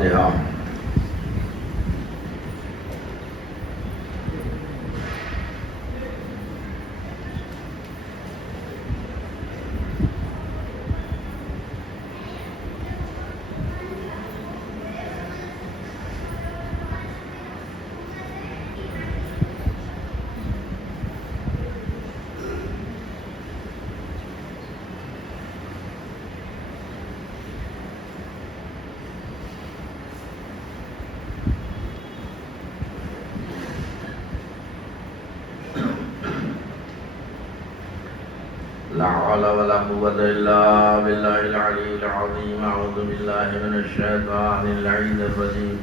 الفاتحہ۔ لا حول ولا قوة إلا بالله العلي العظيم۔ أعوذ بالله من الشيطان اللعين الرجيم۔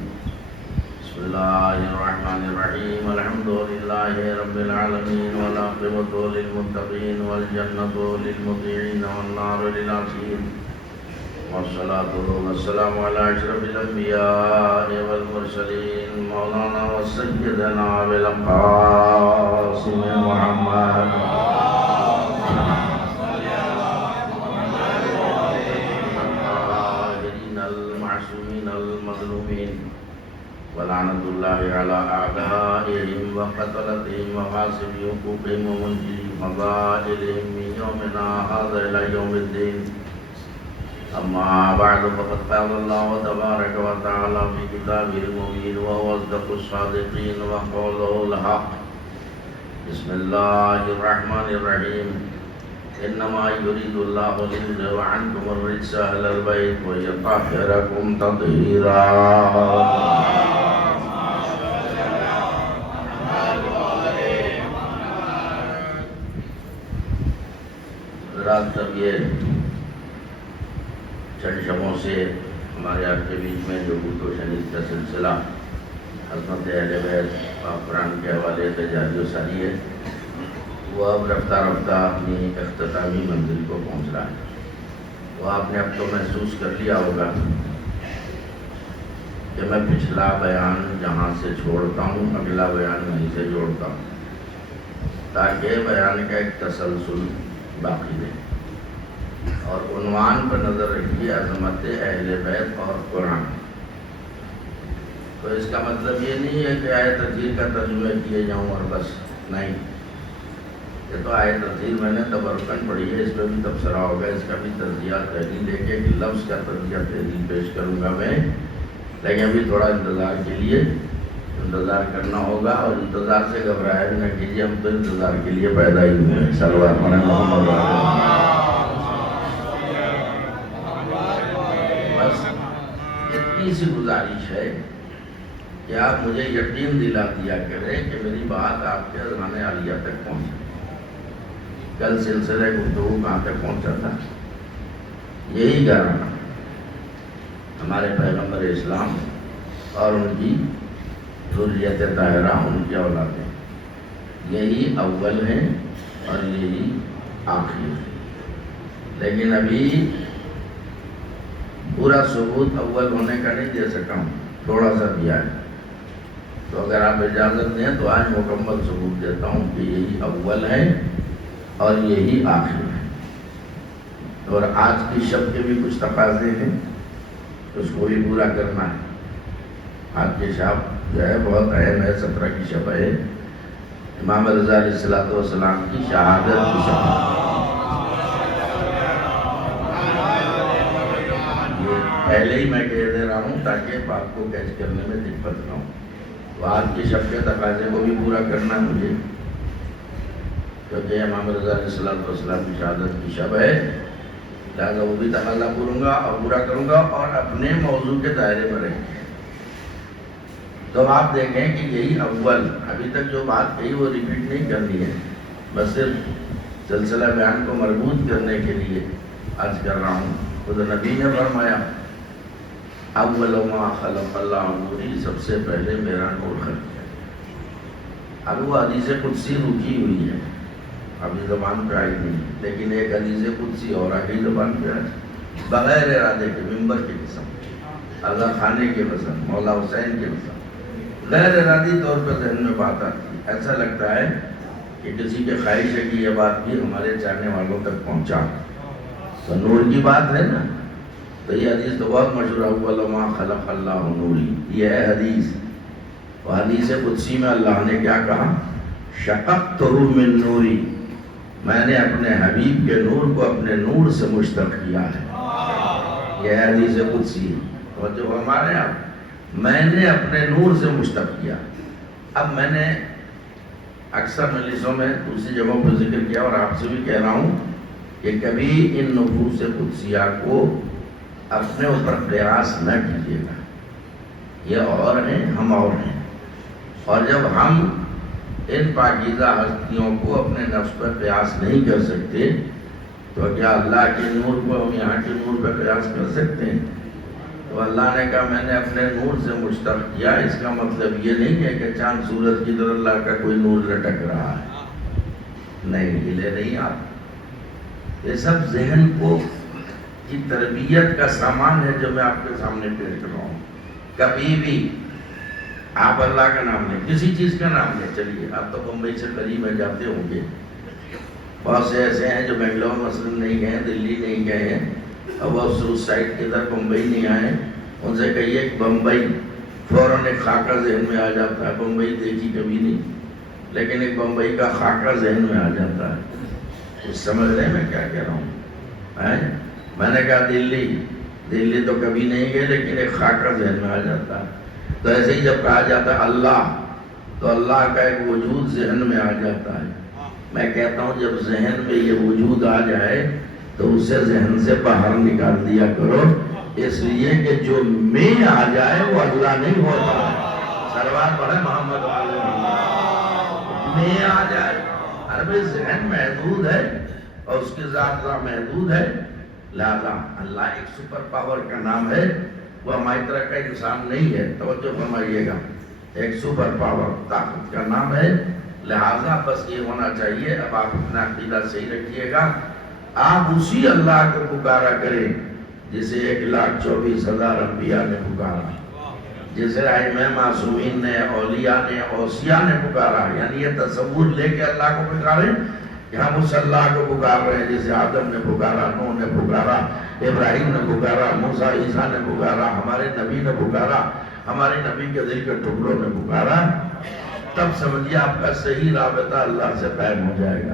بسم الله الرحمن الرحيم۔ الحمد لله رب العالمين، والعاقبة للمتقين، والجنة للمطيعين، والنار للعاصين، والصلاة والسلام على أشرف الأنبياء والمرسلين، مولانا وسيدنا أبي القاسم محمد ولعنة الله على أعدائهم وقتلتهم وغاصب حقوقهم ومنجي فضائلهم من يومنا هذا إلى يوم الدين. أما بعد، فقد قال الله تبارك وتعالى في كتابه المبين وهو أصدق الصادقين وقوله الحق. بسم الله الرحمن الرحيم. إنما يريد الله ليذهب عنكم الرجس أهل البيت ويطهركم تطهيرا. تب یہ چند شبوں سے ہمارے آپ کے بیچ میں جو گفت و شنید کا سلسلہ عظمت اہل بیت اور قرآن کے حوالے سے جاری و ساری ہے، وہ اب رفتہ رفتہ اپنی اختتامی منزل کو پہنچ رہا ہے۔ وہ آپ نے اب تو محسوس کر لیا ہوگا کہ میں پچھلا بیان جہاں سے چھوڑتا ہوں اگلا بیان وہیں سے جوڑتا ہوں، تاکہ بیان کا ایک تسلسل باقی رہے۔ اور عنوان پر نظر رکھیے، عظمت اہل بیت اور قرآن۔ تو اس کا مطلب یہ نہیں ہے کہ آیت تطہیر کا ترجمہ کیے جاؤں اور بس، نہیں۔ یہ تو آیت تطہیر میں نے تبرکن پڑھی ہے، اس پہ بھی تبصرہ ہوگا، اس کا بھی تجزیہ تحلیل ایک ایک لفظ کا تجزیہ تحلیل پیش کروں گا میں، لیکن ابھی تھوڑا انتظار کے لیے انتظار کرنا ہوگا، اور انتظار سے گھبرایا بھی نہ کیجیے، ہم تو انتظار کے لیے پیدا ہی ہوئے ہیں۔ صلوات محمد۔ بس اتنی سی گزارش ہے کہ آپ مجھے یقین دلا دیا کریں کہ میری بات آپ کے اذہان عالیہ تک پہنچے۔ کل سلسلہ گفتگو کہاں تک پہنچا تھا؟ یہی گھرانا ہمارے پیغمبر اسلام اور ان کی ذریت طاہرہ، ان کی اولادیں، یہی اول ہیں اور یہی آخری ہیں۔ لیکن ابھی پورا ثبوت اول ہونے کا نہیں دے سکا ہوں، تھوڑا سا دیا ہے، تو اگر آپ اجازت دیں تو آج مکمل ثبوت دیتا ہوں کہ یہی اول ہے اور یہی آخر ہے۔ اور آج کی شب کے بھی کچھ تقاضے ہیں، اس کو بھی پورا کرنا ہے۔ آج کی شب جو ہے بہت اہم ہے، 17 کی شب ہے، امام رضا علیہ السلام کی شہادت کی شب ہے۔ پہلے ہی میں کہہ دے رہا ہوں تاکہ بات کو کیچ کرنے میں دقت نہ ہو۔ تو آج کی شب کے تقاضے کو بھی پورا کرنا ہے مجھے، کیونکہ امام رضا علیہ السلام کی شہادت کی شب ہے، لہٰذا وہ بھی تقاضا پورا کروں گا اور اپنے موضوع کے دائرے میں رہیں گے۔ تو آپ دیکھیں کہ یہی اول، ابھی تک جو بات کہی وہ ریپیٹ نہیں کرنی ہے، بس صرف سلسلہ بیان کو مربوط کرنے کے لیے آج کر رہا ہوں۔ خود نبی نے فرمایا اول ما خلق اللہ نوری، سب سے پہلے میرا نور خلق کیا۔ اب وہ حدیث قدسی رکی ہوئی ہے، ابھی زبان پہ آئی نہیں، لیکن ایک حدیث قدسی اور آگئی زبان پہ آئی، بغیر ارادے کے، ممبر کی قسم، اللہ خانے کے قسم، مولا حسین کے قسم، غیر ارادی طور پر ذہن میں بات آتی ہے۔ ایسا لگتا ہے کہ کسی کے خواہش ہے کہ یہ بات بھی ہمارے چاہنے والوں تک پہنچا۔ تو نور کی بات ہے نا، تو یہ حدیث تو بہت مشہور ہے، وَلَمَا خَلَقَ اللَّهُ نُورِي، یہ ہے حدیث۔ وہ حدیث قدسی میں اللہ نے کیا کہا؟ شَقَقْتُهُ مِن نُورِي، میں نے اپنے حبیب کے نور کو اپنے نور سے مشتق کیا ہے۔ یہ حدیث قدسی ہے، اور جو ہمارے یہاں میں نے اپنے نور سے مشتق کیا۔ اب میں نے اکثر مجلسوں میں دوسری جگہوں پر ذکر کیا اور آپ سے بھی کہہ رہا ہوں کہ کبھی ان نفوس قدسیہ کو اپنے اوپر قیاس نہ کیجیے گا۔ یہ اور ہیں، ہم اور ہیں، اور جب ہم ان پاکیزہ ہستیوں کو اپنے نفس پر قیاس نہیں کر سکتے تو کیا اللہ کے نور کو ہم یہاں کے نور پر قیاس کر سکتے ہیں؟ تو اللہ نے کہا میں نے اپنے نور سے مشتق کیا، اس کا مطلب یہ نہیں ہے کہ چاند سورج کی طرح اللہ کا کوئی نور لٹک رہا ہے، نہیں، ہلے نہیں آپ۔ یہ سب ذہن کو کی تربیت کا سامان ہے جو میں آپ کے سامنے پیش کر رہا ہوں۔ کبھی بھی آپ اللہ کا نام لیں، کسی چیز کا نام لیں، چلیے آپ تو بمبئی سے قریب میں جاتے ہوں گے، بہت سے ایسے ہیں جو بنگلور مثلا نہیں گئے، دلی نہیں گئے ہیں، اور بہت سے اس سائڈ کے ادھر بمبئی نہیں آئے، ان سے کہیے کہ بمبئی، فوراً ایک خاکہ ذہن میں آ جاتا ہے۔ بمبئی دیکھی کبھی نہیں، لیکن ایک بمبئی کا خاکہ ذہن میں آ جاتا ہے۔ کچھ سمجھ رہے ہیں میں کیا کہہ رہا ہوں؟ میں نے کہا دلی تو کبھی نہیں گئے، لیکن ایک خاکہ ذہن میں آ جاتا ہے۔ تو ایسے ہی جب کہا جاتا ہے اللہ، تو اللہ کا ایک وجود ذہن میں آ جاتا ہے۔ میں کہتا ہوں جب ذہن میں یہ وجود آ جائے تو اسے ذہن سے باہر نکال دیا کرو، اس لیے کہ جو میں آ جائے وہ اللہ نہیں ہوتا ہے۔ سروار پڑھے محمد علیہ وسلم، میں آ جائے، عربی ذہن محدود ہے اور اس کی ذات محدود ہے، لہذا اللہ ایک سپر پاور کا نام ہے، وہ ہماری طرح کا انسان نہیں ہے۔ توجہ فرمائیے گا، ایک سپر پاور طاقت کا نام ہے، لہذا بس یہ ہونا چاہیے۔ اب آپ اپنا عقیدہ صحیح رکھیے گا، آپ اسی اللہ کو پکارا کریں جسے 1,24,000 انبیاء نے پکارا، جسے ائمہ معصومین نے، اولیاء نے، اوصیاء نے پکارا۔ یعنی یہ تصور لے کے اللہ کو پکاریں کہ ہم اس اللہ کو پکار رہے ہیں جسے آدم نے پکارا، نوح نے پکارا، ابراہیم نے پکارا، موسیٰ عیسیٰ نے پکارا، ہمارے نبی نے پکارا، ہمارے نبی کے دل کے ٹکڑوں نے پکارا۔ تب سمجھیے آپ کا صحیح رابطہ اللہ سے قائم ہو جائے گا۔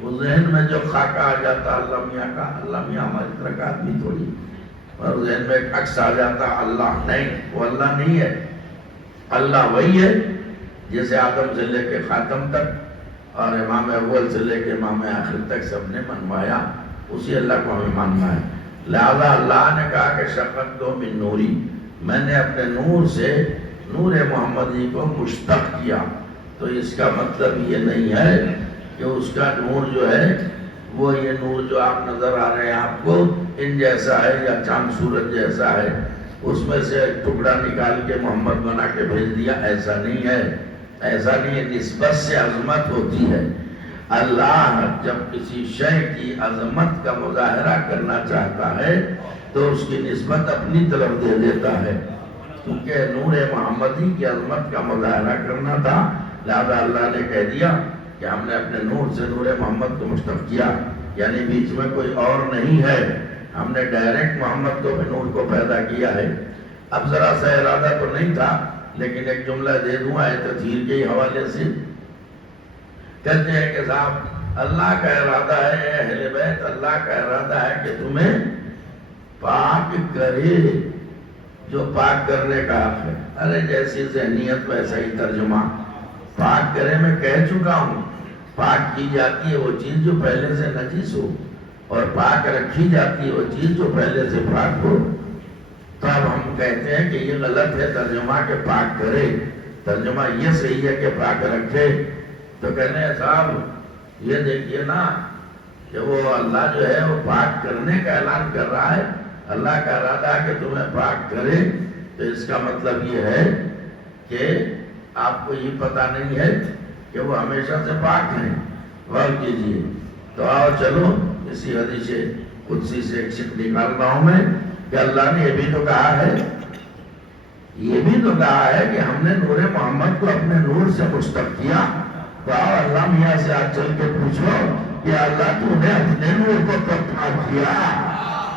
وہ ذہن میں جو خاکہ آ جاتا اللہ میاں کا، اللہ میاں ہماری طرح کا آدمی تھوڑی، اور ذہن میں ایک عکس آ جاتا اللہ، نہیں، وہ اللہ نہیں ہے۔ اللہ وہی ہے جسے آدم سے لے کے خاتم تک اور امام اول سے لے کے امام آخر تک سب نے منوایا، اسی اللہ کو ہمیں ماننا ہے۔ لہذا اللہ نے کہا کہ شققت من نوری، میں نے اپنے نور سے نور محمدی کو مشتق کیا۔ تو اس کا مطلب یہ نہیں ہے کہ اس کا نور جو ہے وہ یہ نور جو آپ نظر آ رہے ہیں آپ کو ان جیسا ہے یا چاند سورج جیسا ہے، اس میں سے ٹکڑا نکال کے محمد بنا کے بھیج دیا، ایسا نہیں ہے، ایسا نہیں ہے۔ نسبت سے عظمت ہوتی ہے۔ اللہ جب کسی شے کی عظمت کا مظاہرہ کرنا چاہتا ہے تو اس کی نسبت اپنی طرف دے دیتا ہے، کیونکہ نور محمدی کی عظمت کا مظاہرہ کرنا تھا، لہذا اللہ نے کہہ دیا کہ ہم نے اپنے نور سے نور محمد کو مشتق کیا، یعنی بیچ میں کوئی اور نہیں ہے، ہم نے ڈائریکٹ محمد کو بھی نور کو پیدا کیا ہے۔ اب ذرا سا ارادہ تو نہیں تھا، لیکن ایک جملہ دے دوں آئے تطہیر کے حوالے سے، کہتے ہیں کہ صاحب اللہ کا ارادہ ہے، اے اہل بیت، اللہ کا ارادہ ہے کہ تمہیں پاک کرے، جو پاک کرنے کا حق ہے۔ ارے جیسی ذہنیت ویسا ہی ترجمہ، پاک کرے میں کہہ چکا ہوں، پاک کی جاتی ہے وہ چیز جو پہلے سے نجس ہو، اور پاک رکھی جاتی ہے وہ چیز جو پہلے سے پاک ہو۔ تو اب ہم کہتے ہیں کہ یہ غلط ہے ترجمہ کہ پاک کرے، ترجمہ یہ صحیح ہے کہ پاک رکھے۔ تو کہنے ہیں صاحب یہ دیکھیے نا کہ وہ اللہ جو ہے وہ پاک کرنے کا اعلان کر رہا ہے، اللہ کا ارادہ ہے کہ تمہیں پاک کرے، تو اس کا مطلب یہ ہے کہ آپ کو یہ پتہ نہیں ہے کہ وہ ہمیشہ سے پاک ہیں۔ غور کیجیے۔ تو آؤ چلو اسی حدیث قدسی سے ایک شک نکال رہا ہوں میں کہ اللہ نے یہ بھی تو کہا ہے، یہ بھی تو کہا ہے کہ ہم نے نور محمد کو اپنے نور سے مشتق کیا۔ تو آؤ اللہ میاں سے آج چل کے پوچھو کہ اللہ تو نے اپنے نور کو کب پاک کیا؟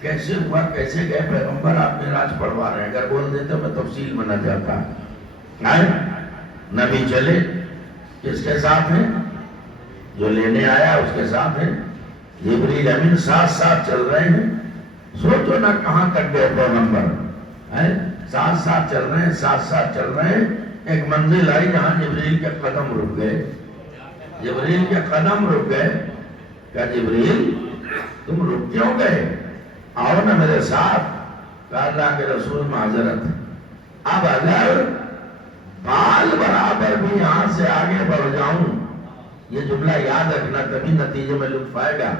کیسے ہوا، کیسے گئے پیغمبر، آپ معراج پڑھوا رہے ہیں، اگر بول دیتے میں تفصیل میں نہ جاتا۔ نبی چلے، کس کے ساتھ ہیں؟ جو لینے آیا اس کے ساتھ ہیں، جبریل امین ساتھ ساتھ چل رہے ہیں۔ سوچو نا کہاں تک گئے پیغمبر، ساتھ ساتھ چل رہے ہیں، ساتھ ساتھ چل رہے ہیں۔ ایک منزل آئی جہاں جبریل کے قدم رک گئے، جبریل کے قدم رک گئے۔ کہا جبریل تم رک کیوں گئے، آؤ نا میرے ساتھ۔ کہا اللہ کے رسول معذرت، اب اگر بال برابر بھی یہاں سے آگے بڑھ جاؤں، یہ جملہ یاد رکھنا تبھی نتیجے میں لطف آئے گا،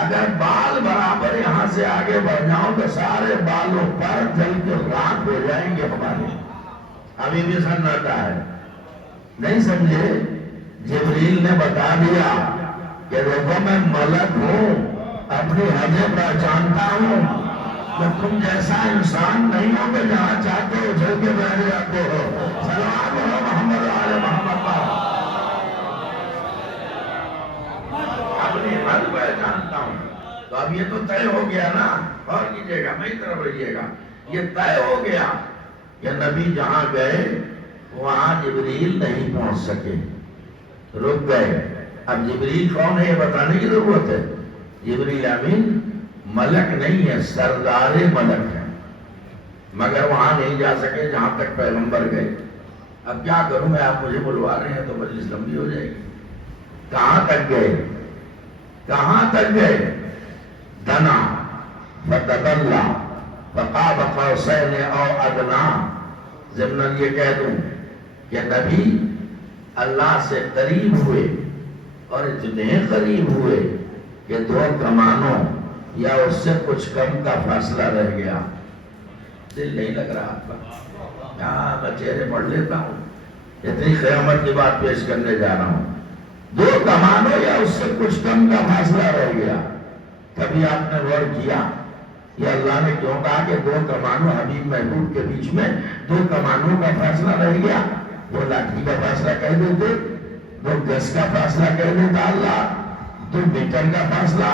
اگر بال برابر یہاں سے آگے بڑھ جاؤں تو سارے بالوں پر جل کے راکھ ہو جائیں گے ہمارے۔ ابھی بھی سناٹا ہے، نہیں سمجھے؟ جبریل نے بتا دیا کہ دیکھو میں ملک ہوں، اپنی حدیں پہچانتا ہوں، کہ تم جیسا انسان نہیں ہو کہ جہاں چاہتے ہو چل کے بیٹھ جاتے ہو۔ سلام علیہ محمد علیہ محمد، اپنی حد پہچانتا ہوں۔ تو اب یہ تو طے ہو گیا نا، اور کیجیے گا، میری طرف رہیے گا، یہ طے ہو گیا کہ نبی جہاں گئے وہاں جبریل نہیں پہنچ سکے، رک گئے۔ اب جبریل کون ہے یہ بتانے کی ضرورت ہے۔ جبریل امین ملک نہیں ہے، سردار ملک ہے، مگر وہاں نہیں جا سکے جہاں تک پیغمبر گئے۔ اب کیا کروں میں، آپ مجھے بلوا رہے ہیں تو مجلس لمبی ہو جائے گی۔ کہاں تک گئے، کہاں تک گئے؟ دنا فتدلا فقاب قوسین او ادنا۔ ضمن یہ کہہ دوں کہ نبی اللہ سے قریب ہوئے، اور اتنے قریب ہوئے کہ دو کمانوں یا اس سے کچھ کم کا فاصلہ رہ گیا۔ دل نہیں لگ رہا آپ کا؟ کیا میں چہرے پڑھ لیتا ہوں، اتنی قیامت کی بات پیش کرنے جا رہا ہوں۔ دو کمانوں یا اس سے کچھ کم کا فاصلہ رہ گیا۔ کبھی آپ نے غور کیا یہ اللہ نے کیوں کہا کہ دو کمانوں حبیب محبوب کے بیچ میں دو کمانوں کا فاصلہ رہ گیا؟ دو لاٹھی کا فاصلہ کہہ دیتے، دو گز کا فاصلہ کہہ دیتا اللہ، 2 میٹر کا فاصلہ،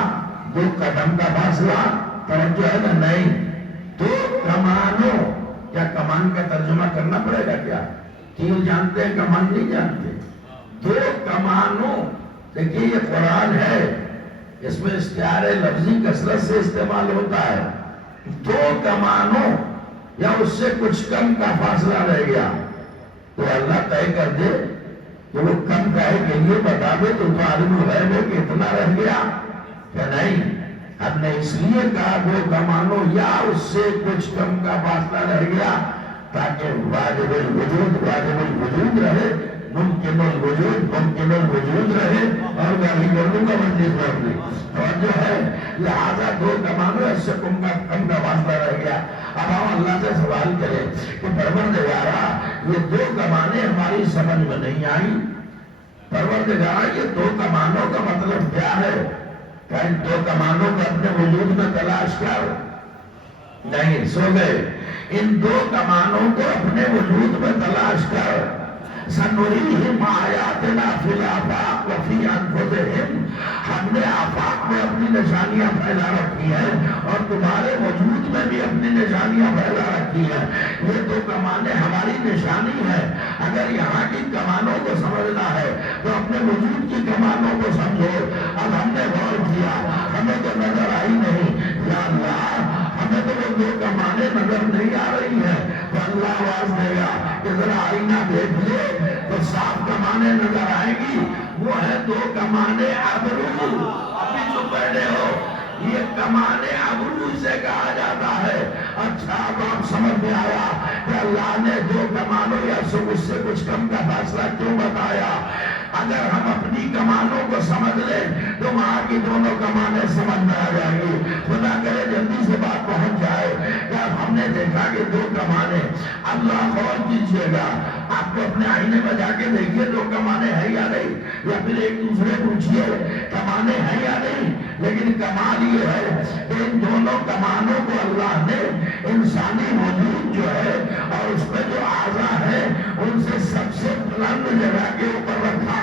2 قدم کا فاصلہ۔ توجہ ہے نا؟ نہیں، 2 کمانوں۔ کیا کمان کا ترجمہ کرنا پڑے گا کیا؟ تیر جانتے ہیں، کمان نہیں جانتے؟ 2 کمانوں۔ دیکھیے یہ قرآن ہے، اس میں استعارے لفظی کثرت سے استعمال ہوتا ہے۔ 2 کمانوں یا اس سے کچھ کم کا فاصلہ رہ گیا، تو اللہ طے کر دے کہ وہ کم کہے کے لیے بتا دے تو عالم الغیب ہے کہ اتنا رہ گیا کہ نہیں۔ ہم نے اس لیے کہا 2 کمانوں یا اس سے کچھ کم کا فاصلہ رہ گیا تاکہ واجب الوجود رہے، ممکن الوجود رہے، اور گاڑی گردوں کا مجلس رکھ لی۔ اور جو ہے لہذا 2 کمانوں اس سے کم کا فاصلہ رہ گیا۔ اب ہم اللہ سے سوال کریں کہ پروردگارا یہ 2 کمانیں ہماری سمجھ میں نہیں آئی، پروردگارا یہ 2 کمانوں کا مطلب کیا ہے؟ کہ ان 2 کمانوں کو اپنے وجود میں تلاش کر۔ نہیں، سو گئے۔ ان 2 کمانوں کو اپنے وجود میں تلاش کر۔ سنریہم آیاتنا فی الآفاق وفی انفسہم، ہم نے آفاق میں اپنی نشانیاں پھیلا رکھی ہیں اور تمہارے وجود میں بھی اپنی نشانیاں پھیلا رکھی ہیں۔ یہ 2 کمانیں ہماری نشانی ہیں۔ اگر یہاں کی کمانوں کو سمجھنا ہے تو اپنے وجود کی کمانوں کو سمجھو۔ اب ہم نے غور کیا، ہمیں تو نظر آئی نہیں، یا اللہ ہمیں تو وہ 2 کمانیں نظر نہیں آ رہی ہیں۔ تو اللہ آواز دے گا کہ ذرا آئینہ دیکھ لے تو صاف کمانیں نظر آئیں گی۔ وہ ہے 2 کمانیں ابرو۔ ابھی جو بیٹھے ہو یہ کمانیں ابرو سے کہا جاتا ہے۔ اچھا اب آپ سمجھ میں آیا کہ اللہ نے 2 کمانوں یا اس سے کچھ کم کا فاصلہ کیوں بتایا۔ اگر ہم اپنی کمانوں کو سمجھ لیں تو وہاں کی دونوں کمانیں سمجھ میں آ جائیں گی۔ خدا کرے جلدی سے بات پہنچ جائے کہ اب ہم نے دیکھا کہ 2 کمانیں۔ اللہ غور کیجیے گا، آپ کو اپنے آئینے میں جا کے دیکھیے 2 کمانیں ہیں یا نہیں، یا پھر ایک دوسرے پوچھیے کمانیں ہیں یا نہیں۔ لیکن کمال یہ ہے کہ ان دونوں کمانوں کو اللہ نے انسانی وجود جو ہے اور اس میں جو اعضاء ہے ان سے سب سے بلند جگہ کے اوپر رکھا۔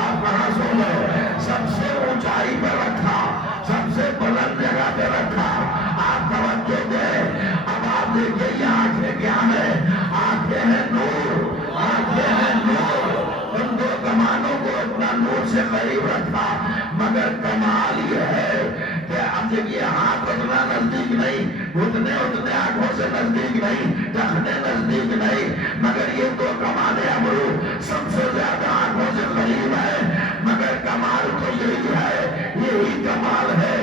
آپ کہاں سو گئے؟ سب سے اونچائی پر رکھا، سب سے بلند جگہ پہ رکھا۔ آپ کیا ہے؟ آنکھیں ہیں نور، آنکھیں ہیں نور۔ ان دو کمانوں کو اپنا نور سے قریب رکھا، مگر کمال یہ ہے کہ اب یہ ہاتھ اتنا نزدیک نہیں، اتنے آنکھوں سے نزدیک نہیں، ٹخنے نزدیک نہیں، مگر یہ دو کمانے ابرو سب سے زیادہ آنکھوں سے قریب ہے۔ مگر کمال تو یہی ہے، یہی کمال ہے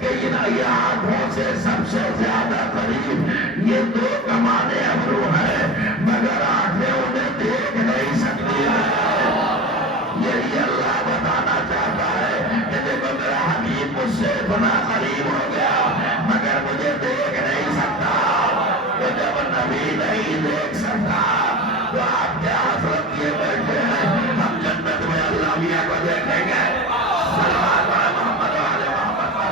کہ یہ آنکھوں سے سب سے زیادہ قریب یہ دو کمانے ابرو ہے، مگر آنکھیں انہیں دیکھ نہیں سکتی ہیں۔ یہی اللہ بتانا چاہتا ہے کہ دیکھو میرا حبیب مجھ سے اتنا قریب ہو گیا مگر مجھے دیکھ نہیں سکتا۔ تو جب نبی نہیں دیکھ سکتا تو آپ کیا حسرت کیے بیٹھے ہیں؟ ہم جنت میں اللہ میاں کو دیکھیں گے۔ صلوات علی محمد و آل محمد پر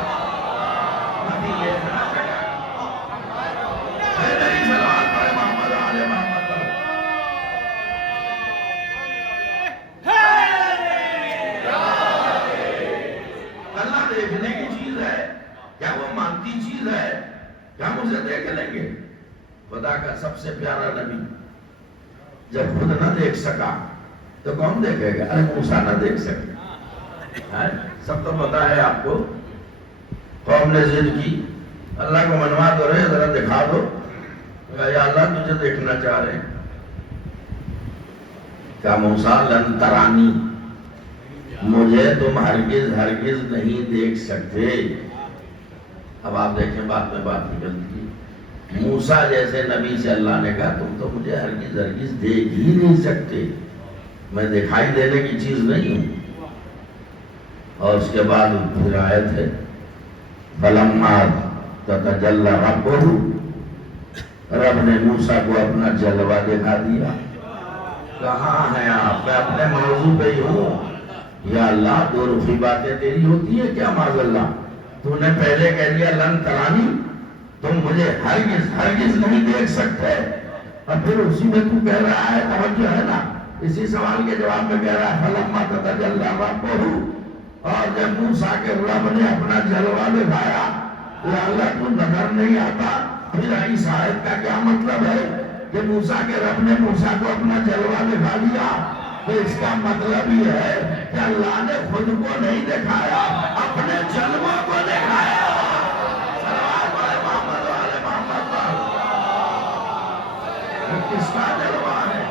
نبی یہ نہ سکا نہیں، صلوات علی محمد و آل محمد پر۔ اللہ دیکھنے کی چیز ہے کیا؟ وہ مانتی چیز ہے کیا؟ ہم اسے دیکھ لیں گے؟ خدا کا سب سے پیارا نبی جب خود نہ دیکھ سکا تو کون دیکھے گا؟ ارے موسیٰ نہ دیکھ سکے، سب تو پتا ہے آپ کو۔ قوم نے ضد کی، اللہ کو منوا دو رہے، ذرا دکھا دو۔ یا اللہ تجھے دیکھنا چاہ رہے ہیں۔ کہا موسیٰ لن ترانی، مجھے تم ہرگز نہیں دیکھ سکتے۔ اب آپ دیکھیں بات میں بات نکلتی ہے، موسیٰ جیسے نبی سے اللہ نے کہا تم تو مجھے ہرگز دیکھ ہی نہیں سکتے، میں دکھائی دینے کی چیز نہیں ہوں۔ اور اس کے بعد پھر آیت ہے فَلَمَّا تَتَجَلَّى رَبُّهُ، رب نے موسیٰ کو اپنا جلوہ دکھا دیا۔ کہاں ہیں آپ؟ میں اپنے موضوع پہ ہی ہوں۔ یا اللہ دو رخی باتیں تیری ہوتی ہیں کیا؟ معاذ اللہ، تو نے پہلے کہہ دیا لن ترانی، تم مجھے ہرگز نہیں دیکھ سکتے، اور پھر اسی میں تو کہہ رہا ہے، توجہ ہے نا، اسی سوال کے جواب میں کہہ رہا ہے فَلَمَّا تَتَجَلَّى رَبُّهُ، اور جب موسیٰ کے رب نے اپنا جلوہ دکھایا، یا اللہ تو نظر نہیں آتا۔ پھر اس آیت کا کیا مطلب ہے کہ موسیٰ کے رب نے موسیٰ کو اپنا جلوہ دکھا دیا؟ تو اس کا مطلب یہ ہے کہ اللہ نے خود کو نہیں دکھایا، اپنے جلوہ کو دکھایا۔ صلوات علی محمد و آل محمد پر۔ وہ کس کا جلوہ ہے؟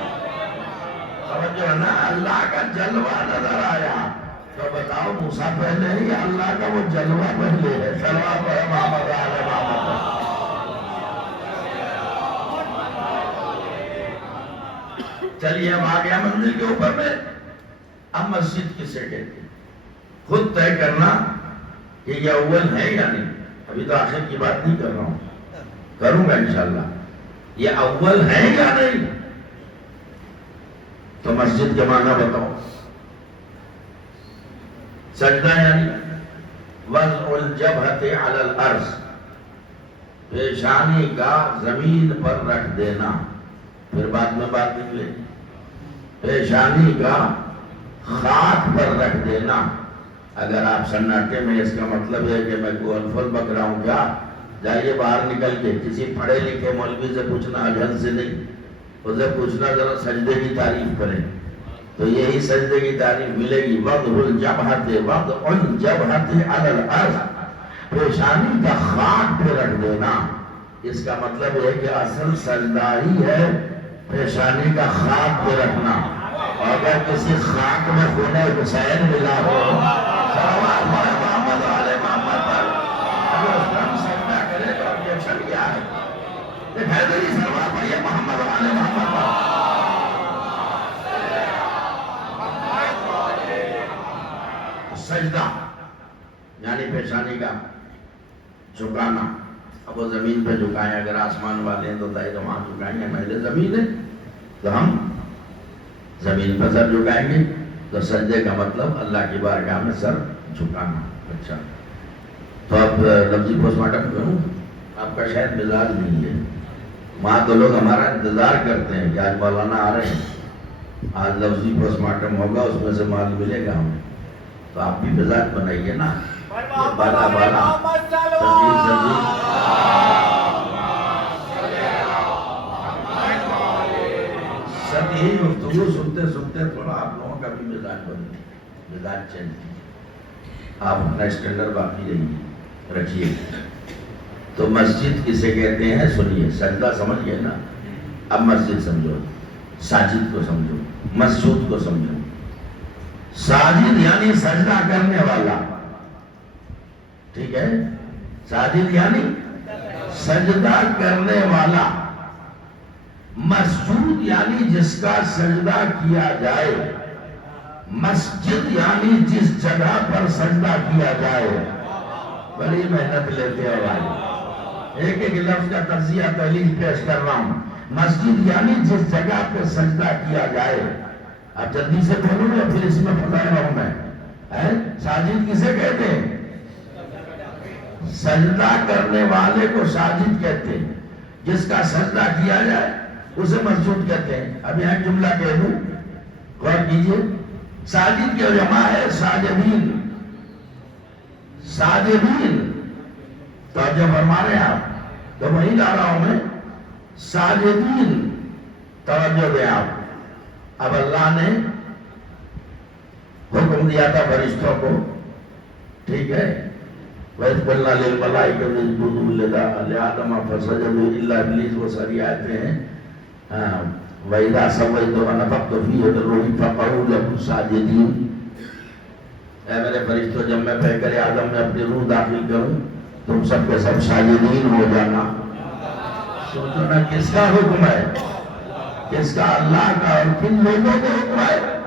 توجہ ہے نا، اللہ کا جلوہ نظر آیا تو بتاؤ موسیٰ پہلے ہے یا اللہ کا وہ جلوہ پہلے ہے؟ صلوات علی محمد و آل محمد پر۔ چلیے اب آ گیا منزل کے اوپر میں۔ اب مسجد کسے کہتے ہیں؟ خود طے کرنا کہ یہ اول ہے یا نہیں۔ ابھی تو آخر کی بات نہیں کر رہا ہوں، کروں گا انشاءاللہ۔ یہ اول ہے یا نہیں؟ تو مسجد کے معنی بتاؤ۔ سجدہ یعنی وضع الجبہۃ علی الارض، پیشانی کا زمین پر رکھ دینا۔ پھر بعد میں بات نکلے پیشانی کا خاک پر رکھ دینا۔ اگر آپ سناٹے میں، اس کا مطلب ہے کہ میں کو الفل بک رہا ہوں کیا؟ جائیے باہر نکل کے کسی پڑھے لکھے مولوی سے پوچھنا، اجھل سے نہیں، اسے پوچھنا ذرا سجدے کی تعریف کریں تو یہی سجدے کی تعریف ملے گی، وضع الجبہۃ علی الارض، پیشانی کا خاک پہ رکھ دینا۔ اس کا مطلب ہے کہ اصل سجدہ ہی ہے پیشانی کا خاک پہ رکھنا۔ اور اگر کسی خاک میں خون حسین ملا ہو، صلوات علی محمد و آل محمد پر، اگر اس پر ہم سجدہ کریں تو ریاکشن کیا ہے؟ ایک حیدری سلوات پڑھیے محمد و آل محمد پر۔ سجدہ یعنی پیشانی کا جھکانا۔ اب وہ زمین پہ جھکائیں، اگر آسمان والے ہیں تو ظاہر وہاں جھکائیں گے، محل زمین ہے تو ہم زمین پر سر جھکائیں گے۔ تو سجدے کا مطلب اللہ کی بارگاہ میں سر جھکانا۔ اچھا، تو اب لفظی پوسٹ مارٹم کروں؟ آپ کا شاید مزاج نہیں ہے، وہاں تو لوگ ہمارا انتظار کرتے ہیں کہ آج مولانا آ رہے ہیں، آج لفظی پوسٹ مارٹم ہوگا، اس میں سے مال ملے گا ہمیں۔ تو آپ بھی مزاج بنائیے نا، بالا بالا یہی گفتگو سنتے سنتے تھوڑا آپ لوگوں کا بھی مزاج چینج کیجیے، آپ اپنا اسٹینڈرڈ باقی رکھیے۔ تو مسجد کسے کہتے ہیں سنیے، سجدہ سمجھ گئے نا، اب مسجد سمجھو، ساجد کو سمجھو، مسجود کو سمجھو۔ ساجد یعنی سجدہ کرنے والا، ٹھیک ہے، ساجد یعنی سجدہ کرنے والا، مسجود یعنی جس کا سجدہ کیا جائے، مسجد یعنی جس جگہ پر سجدہ کیا جائے۔ بڑی محنت لیتے ہو بھائی، ایک ایک لفظ کا تجزیہ تحلیل پیش کر رہا ہوں۔ مسجد یعنی جس جگہ پہ سجدہ کیا جائے، اب جلدی سے بولوں یا پھر اس میں پھنسا رہا ہوں میں؟ ساجد کسے کہتے ہیں؟ سجدہ کرنے والے کو ساجد کہتے ہیں، جس کا سجدہ کیا جائے اسے مسجود کہتے ہیں۔ اب یہاں ایک جملہ کہہ دوں، غور کیجئے، ساجد کی جمع ہے ساجدین، ساجدین، توجہ فرما رہے ہیں آپ، تو وہی لا رہا ہوں میں، ساجدین، توجہ دیں آپ۔ اب اللہ نے حکم دیا تھا فرشتوں کو، ٹھیک ہے، وَإِذْ قُلْنَا لِلْمَلَائِكَةِ اسْجُدُوا لِآدَمَ فَسَجَدُوا إِلَّا إِبْلِيسَ، وہ ساری آیتیں ہیں۔ وَإِذَا سَوَّيْتُهُ وَنَفَخْتُ فِيهِ مِنْ رُوحِي فَقَعُوا لَهُ سَاجِدِينَ۔ اے میرے فرشتوں، جب میں پیکر آدم میں اپنی روح داخل کروں تم سب کے سب ساجدین ہو جانا۔ سوچو نا کس کا حکم ہے؟ کس کا؟ اللہ کا۔ اور کن لوگوں کو حکم ہے؟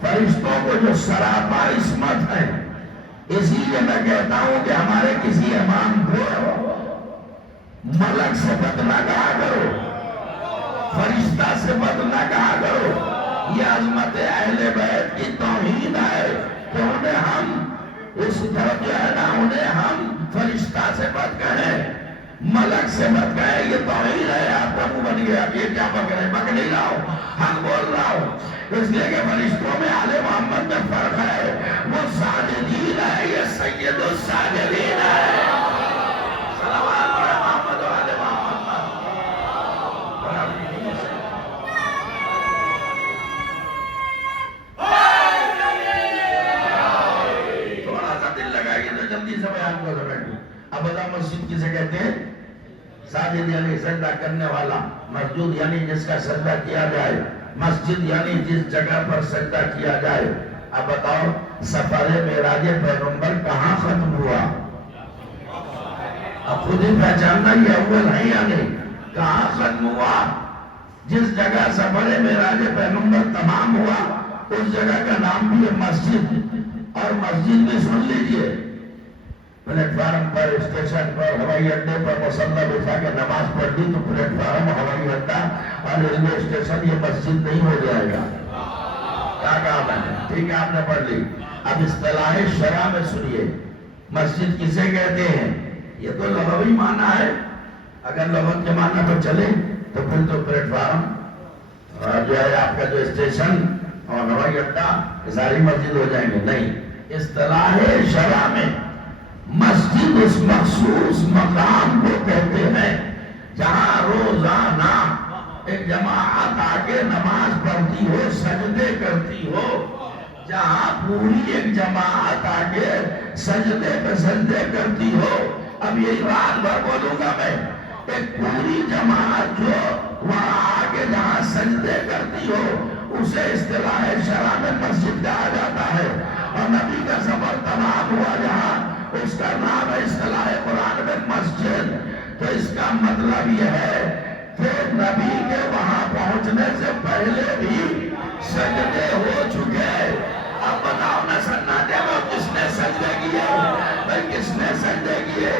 فرشتوں کو، جو سراپا عصمت ہے۔ اسی لیے میں کہتا ہوں کہ ہمارے کسی امام کو ملک سے بد نہ کہا کرو، فرشتہ سے بد نہ کہا کرو۔ یہ عظمت اہل بیت کی توہین ہے کہ انہیں ہم اس طرف جو ہے نا، انہیں ہم فرشتہ سے بد کہیں، ملک سے بد کہیں، یہ توہین ہے۔ آپ کا منہ بن گیا، یہ کیا بک رہے؟ بک نہیں رہا ہوں، ہم بول رہا ہوں، اس لیے کہ فرشتوں میں آل محمد میں فرق ہے۔ وہ ساجدین ہے، یہ سید الساجدین ہے۔ صلوات علی محمد و آل محمد۔ تھوڑا سا دل لگائیے تو جلدی سے بیان کو سمجھیں۔ اب بتا، مسجد کسے کہتے ہیں؟ ساجد یعنی سجدہ کرنے والا، مسجود یعنی جس کا سجدہ کیا جائے، مسجد یعنی جس جگہ پر سجدہ کیا جائے۔ اب بتاؤ، سفر معراج پیغمبر کہاں ختم ہوا؟ اب خود ہی پہچاننا، یہ اول ہے یا نہیں؟ کہاں ختم ہوا؟ جس جگہ سفر معراج پیغمبر تمام ہوا اس جگہ کا نام بھی ہے مسجد۔ اور مسجد میں سن لیجئے، پلیٹ فارم پر، اسٹیشن پر، ہوائی اڈے پر مصلی بچھا کے نماز پڑھ لی تو پلیٹ فارم، ہوائی اڈا اور ریلوے اسٹیشن یہ مسجد نہیں ہو جائے گا۔ کیا کہا میں نے؟ ٹھیک ہے، آپ نے پڑھ لی۔ اب اصطلاح شرع میں سنیے، مسجد کسے کہتے ہیں؟ یہ تو لغوی معنی ہے، اگر لغت کے معنی پر چلے تو پھر تو پلیٹ فارم اور جو ہے آپ کا جو اسٹیشن اور ہوائی اڈا ساری مسجد ہو جائیں گے۔ نہیں، اصطلاح شرع میں مسجد اس مخصوص مقام کو کہتے ہیں جہاں روزانہ ایک جماعت آکے نماز پڑھتی ہو، سجدے کرتی ہو، جہاں پوری ایک جماعت آکے سجدے پہ سجدے کرتی ہو۔ اب یہی رات بھر بولوں گا میں، ایک پوری جماعت جو وہاں آکے جہاں سجدے کرتی ہو اسے اصطلاح شرع میں مسجد کہا جاتا ہے۔ اور نبی کا سفر تمام ہوا جہاں، اس کا نام ہے اصطلاح قرآن میں مسجد۔ تو اس کا مطلب یہ ہے کہ نبی کے وہاں پہنچنے سے پہلے بھی سجدے ہو چکے۔ اب بتاؤ نا سناٹے میں کس نے سجدے کیے؟ بھائی کس نے سجدے کیے؟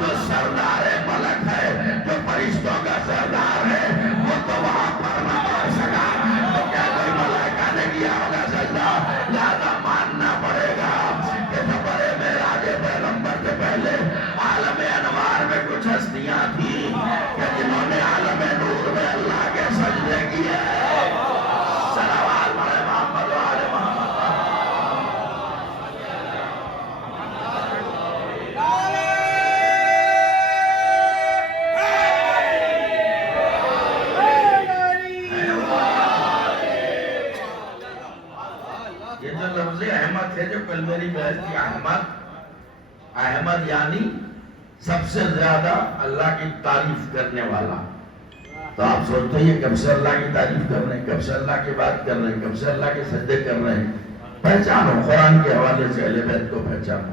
جو سردار ملک ہے، جو فرشتوں کا سردار ہے، وہ تو وہاں پر نہ پڑھ سکا، تو کیا کوئی ملائکہ نے کیا ہوگا سجدہ؟ لہذا ماننا پڑے گا کہ سفر معراج پیغمبر کے پہلے عالم انوار میں کچھ ہستیاں تھیں کہ جنہوں نے عالم نور میں اللہ کے سجدے کیے۔ صلوات علی محمد و آل محمد۔ ہے کہ احمد یعنی سب سے زیادہ اللہ کی تعریف کرنے والا. تو آپ سوچتے ہیں کب سے اللہ کی تعریف کر رہے ہیں, کب سے اللہ کی بات کر رہے ہیں, کب سے اللہ کے سجدے کر رہے ہیں. پہچانو, قرآن کے حوالے سے اہل بیت کو پہچانو.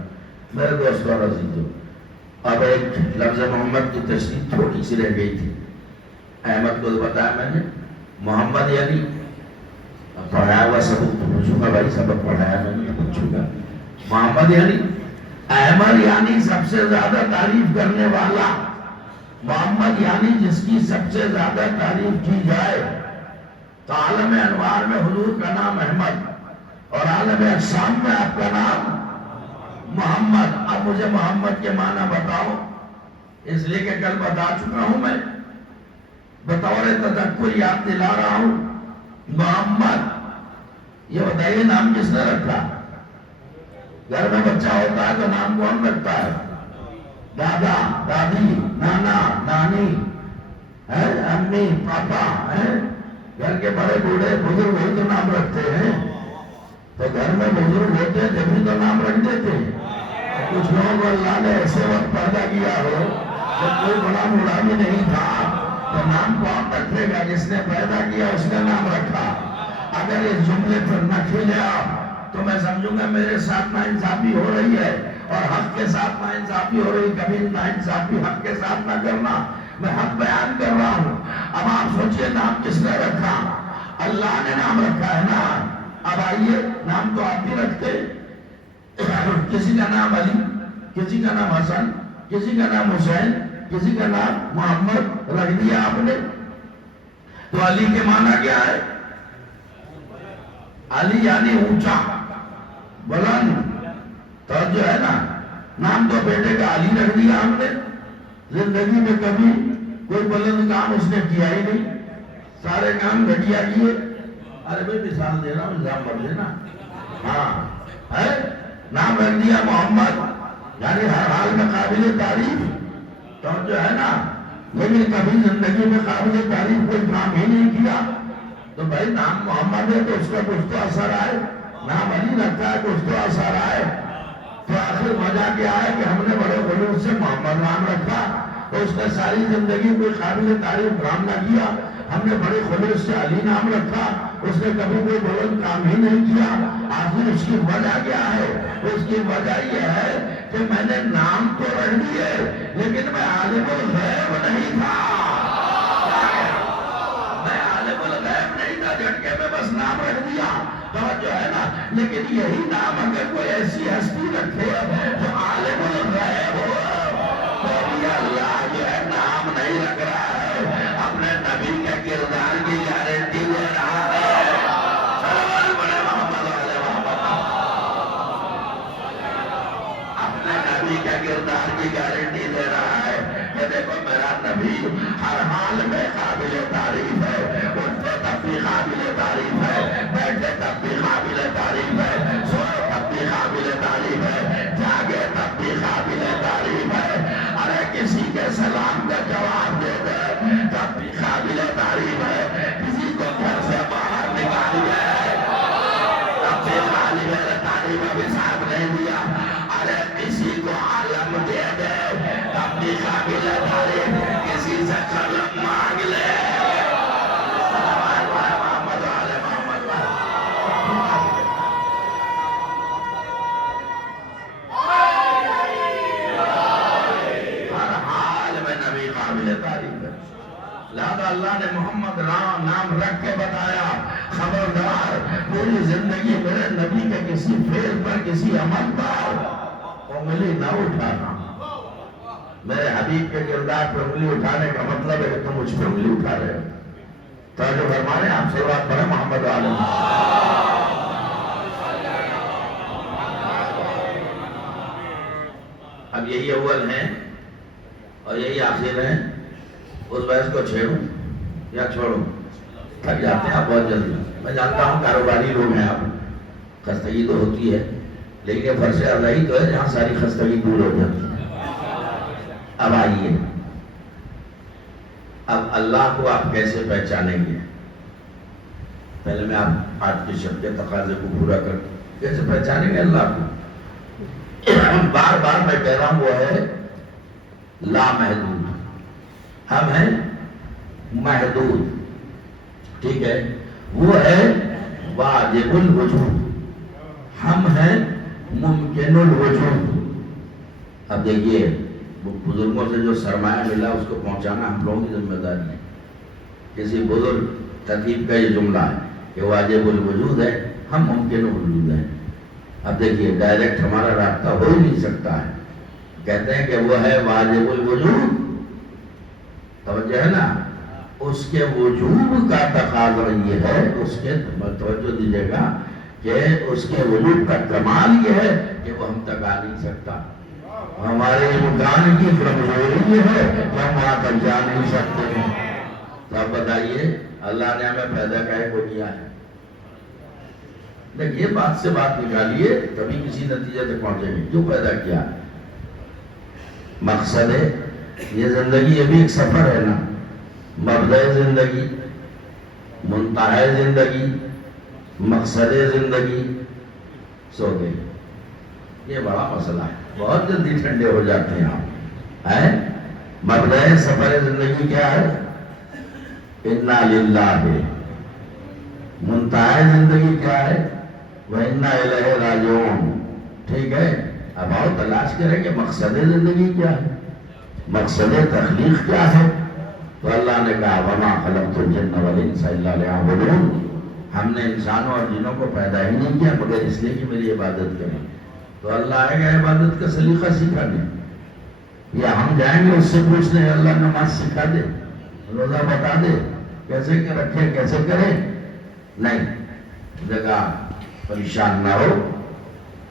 میرے دوستو اور عزیزو, اب ایک لفظ محمد کی تشریح تھوڑی سی رہ گئی تھی. احمد کو بتایا میں نے, محمد یعنی پڑھایا ہوا سبق تو پوچھوں گا بھائی, سبق پڑھایا میں نے پوچھوں گا. محمد یعنی احمد یعنی سب سے زیادہ تعریف کرنے والا. محمد یعنی جس کی سب سے زیادہ تعریف کی جائے. تو عالم انوار میں حضور کا نام احمد اور عالم اجسام میں آپ کا نام محمد. اب مجھے محمد کے معنی بتاؤ, اس لیے کہ کل بتا چکا ہوں میں, بطور تذکر یاد دلا رہا ہوں. محمد, یہ بتائیے نام کس نے رکھا؟ گھر میں بچہ ہوتا ہے تو نام کون رکھتا ہے؟ دادا, دادی, نانا, نانی, امی, پاپا. گھر کے بڑے بوڑھے بزرگ وہی تو نام رکھتے ہیں. تو گھر میں بزرگ ہوتے ہیں جب بھی تو نام رکھ دیتے ہیں. کچھ لوگوں کو اللہ نے ایسے وقت پیدا کیا ہو جب کوئی بڑا بوڑھا بھی نہیں تھا, تو نام کون رکھے گا؟ جس نے پیدا کیا اس نے نام رکھا. اگر اس جملے پر نہ کھلیا تو میں سمجھوں گا میرے ساتھ ناانصافی ہو رہی ہے, اور حق کے ساتھ ناانصافی ہو رہی. کبھی ناانصافی حق کے ساتھ نہ کرنا, میں حق بیان کر رہا ہوں. اب آپ سوچئے نام کس نے رکھا؟ اللہ نے نام رکھا ہے نا. اب آئیے, نام تو آپ بھی رکھتے. کسی کا نام علی, کسی کا نام حسن, کسی کا نام حسین, کسی کا نام محمد رکھ دیا آپ نے. تو علی کے معنی کیا ہے؟ علی یعنی اونچا, بلند. تو جو ہے نا, نام تو بیٹے کا علی رکھ دیا ہم نے. زندگی میں کبھی کوئی بلند کام اس نے کیا ہی نہیں, سارے کام گھٹیا کیے. ارے بھائی مثال دے رہا ہوں, الزام بڑھ دینا. ہاں ہے, نام رکھ دیا محمد, یعنی ہر حال میں قابل تعریف. تو جو ہے نا, لیکن کبھی زندگی میں قابل تعریف کوئی کام ہی نہیں کیا. تو بھائی نام محمد ہے تو اس کا کچھ تو اثر آئے. نام علی رکھتا ہے کچھ تو اثر آئے. تو آخر وجہ کیا ہے کہ ہم نے بڑے خلوص سے محمد نام رکھا, تو اس نے ساری زندگی کوئی قابل تعریف کام نہ کیا. ہم نے بڑے خلوص سے علی نام رکھا, اس نے کبھی کوئی بلند کام ہی نہیں کیا. آخر اس کی وجہ کیا ہے؟ اس کی وجہ یہ ہے کہ میں نے نام تو رکھ دیے لیکن میں عالم الغیب نہیں تھا. میں عالم الغیب نہیں تھا, جھٹکے میں بس نام رکھ دیا. توجہ ہے نا. لیکن یہی نام اگر کوئی ایسی ہستی رکھے جو عالم الغیب ہو, تو بھی اللہ جو ہے نام نہیں رکھ رہا ہے, اپنے نبی کے کردار کی گارنٹی دے رہا ہے. اپنے نبی کے کردار کی گارنٹی دے رہا ہے کہ دیکھو میرا نبی ہر حال میں قابل تعریف ہے. اٹھتے تب بھی قابل تعریف ہے, بیٹھے تب بھی قابل تعریف ہے, سوئے تب بھی قابل تعریف ہے, جاگے تب بھی قابل تعریف ہے. ارے کسی کے سلام کا جواب دے دے تب بھی قابل تعریف ہے. کسی کو گھر سے باہر نکالیے تب بھی قابل تعریف ابھی ساتھ نہیں دیا. ارے کسی کو عالم دے دے تب بھی قابل تعریف. کسی سے قلم مانگ لے, اللہ نے محمد نام رکھ کے بتایا, خبردار پوری زندگی میرے نبی کے کسی فعل پر, کسی عمل پر انگلی نہ اٹھانا. میرے حبیب کے کردار پر انگلی اٹھانے کا مطلب ہے کہ تم مجھ پہ انگلی اٹھا رہے ہو. توجہ فرمائیں, آپ صلوات پڑھیں محمد عالم. اب یہی اول ہیں اور یہی آخر ہیں. اس بحث کو چھیڑوں یا چھوڑوں؟ تھک جاتے ہیں آپ بہت جلدی. میں جانتا ہوں کاروباری لوگ ہیں آپ, خستگی تو ہوتی ہے, لیکن یہ فرش اللہ ہی تو ہے جہاں ساری خستگی دور ہو جاتی ہے. اب آئیے, اب اللہ کو آپ کیسے پہچانیں گے؟ پہلے میں آپ آج کے شب کے تقاضے کو پورا کر, کیسے پہچانیں گے اللہ کو؟ بار بار میں کہہ رہا ہوں وہ ہے لامحدود، ہم ہیں محدود، ٹھیک ہے؟ وہ ہے واجب الوجود، ہم ہیں ممکن الوجود۔ اب دیکھیے بزرگوں سے جو سرمایہ ملا اس کو پہنچانا ہم لوگوں کی ذمہ داری ہے۔ کسی بزرگ خطیب کا یہ جملہ ہے کہ واجب الوجود ہے، ہم ممکن الوجود ہیں۔ اب دیکھیے ڈائریکٹ ہمارا رابطہ ہو ہی نہیں سکتا ہے، کہتے ہیں کہ وہ ہے واجب الوجود، توجہ ہے نا؟ اس کے وجود کا تقاضا یہ ہے، اس کے توجہ دیجیے گا کہ اس کے وجود کا کمال یہ ہے کہ وہ ہم تک آ نہیں سکتا، ہمارے امکان کی کمزوری یہ ہے کہ ہم وہاں تک جا نہیں سکتے ہیں۔ تو اب بتائیے اللہ نے ہمیں پیدا کہے کو کیا ہے؟ یہ بات سے بات نکالیے تبھی کسی نتیجے تک پہنچیں گے۔ کیوں پیدا کیا؟ مقصد ہے یہ زندگی، یہ بھی ایک سفر ہے نا، مبدأ زندگی، منتہا زندگی، مقصد زندگی، سو گئی۔ یہ بڑا مسئلہ ہے، بہت جلدی ٹھنڈے ہو جاتے ہیں آپ۔ مبدأ سفر زندگی کیا ہے؟ انا للہ، منتہا زندگی کیا ہے؟ وَإِنَّا إِلَيْهِ رَاجِعُونَ، ٹھیک ہے؟ اب آؤ تلاش کریں کہ مقصد زندگی کیا ہے، مقصد تخلیق کیا ہے؟ تو اللہ نے کہا وَمَا خَلَقْتُ الْجِنَّ وَالْإِنسَ إِلَّا لِيَعْبُدُونَ، ہم نے انسانوں اور جنوں کو پیدا ہی نہیں کیا مگر اس لیے کہ میری عبادت کریں۔ تو اللہ آئے گا عبادت کا سلیقہ سکھانے، یا ہم جائیں گے اس سے پوچھنے اللہ نماز سکھا دے، روزہ بتا دے، کیسے کہ رکھے کیسے کرے؟ نہیں، جگہ پریشان نہ ہو،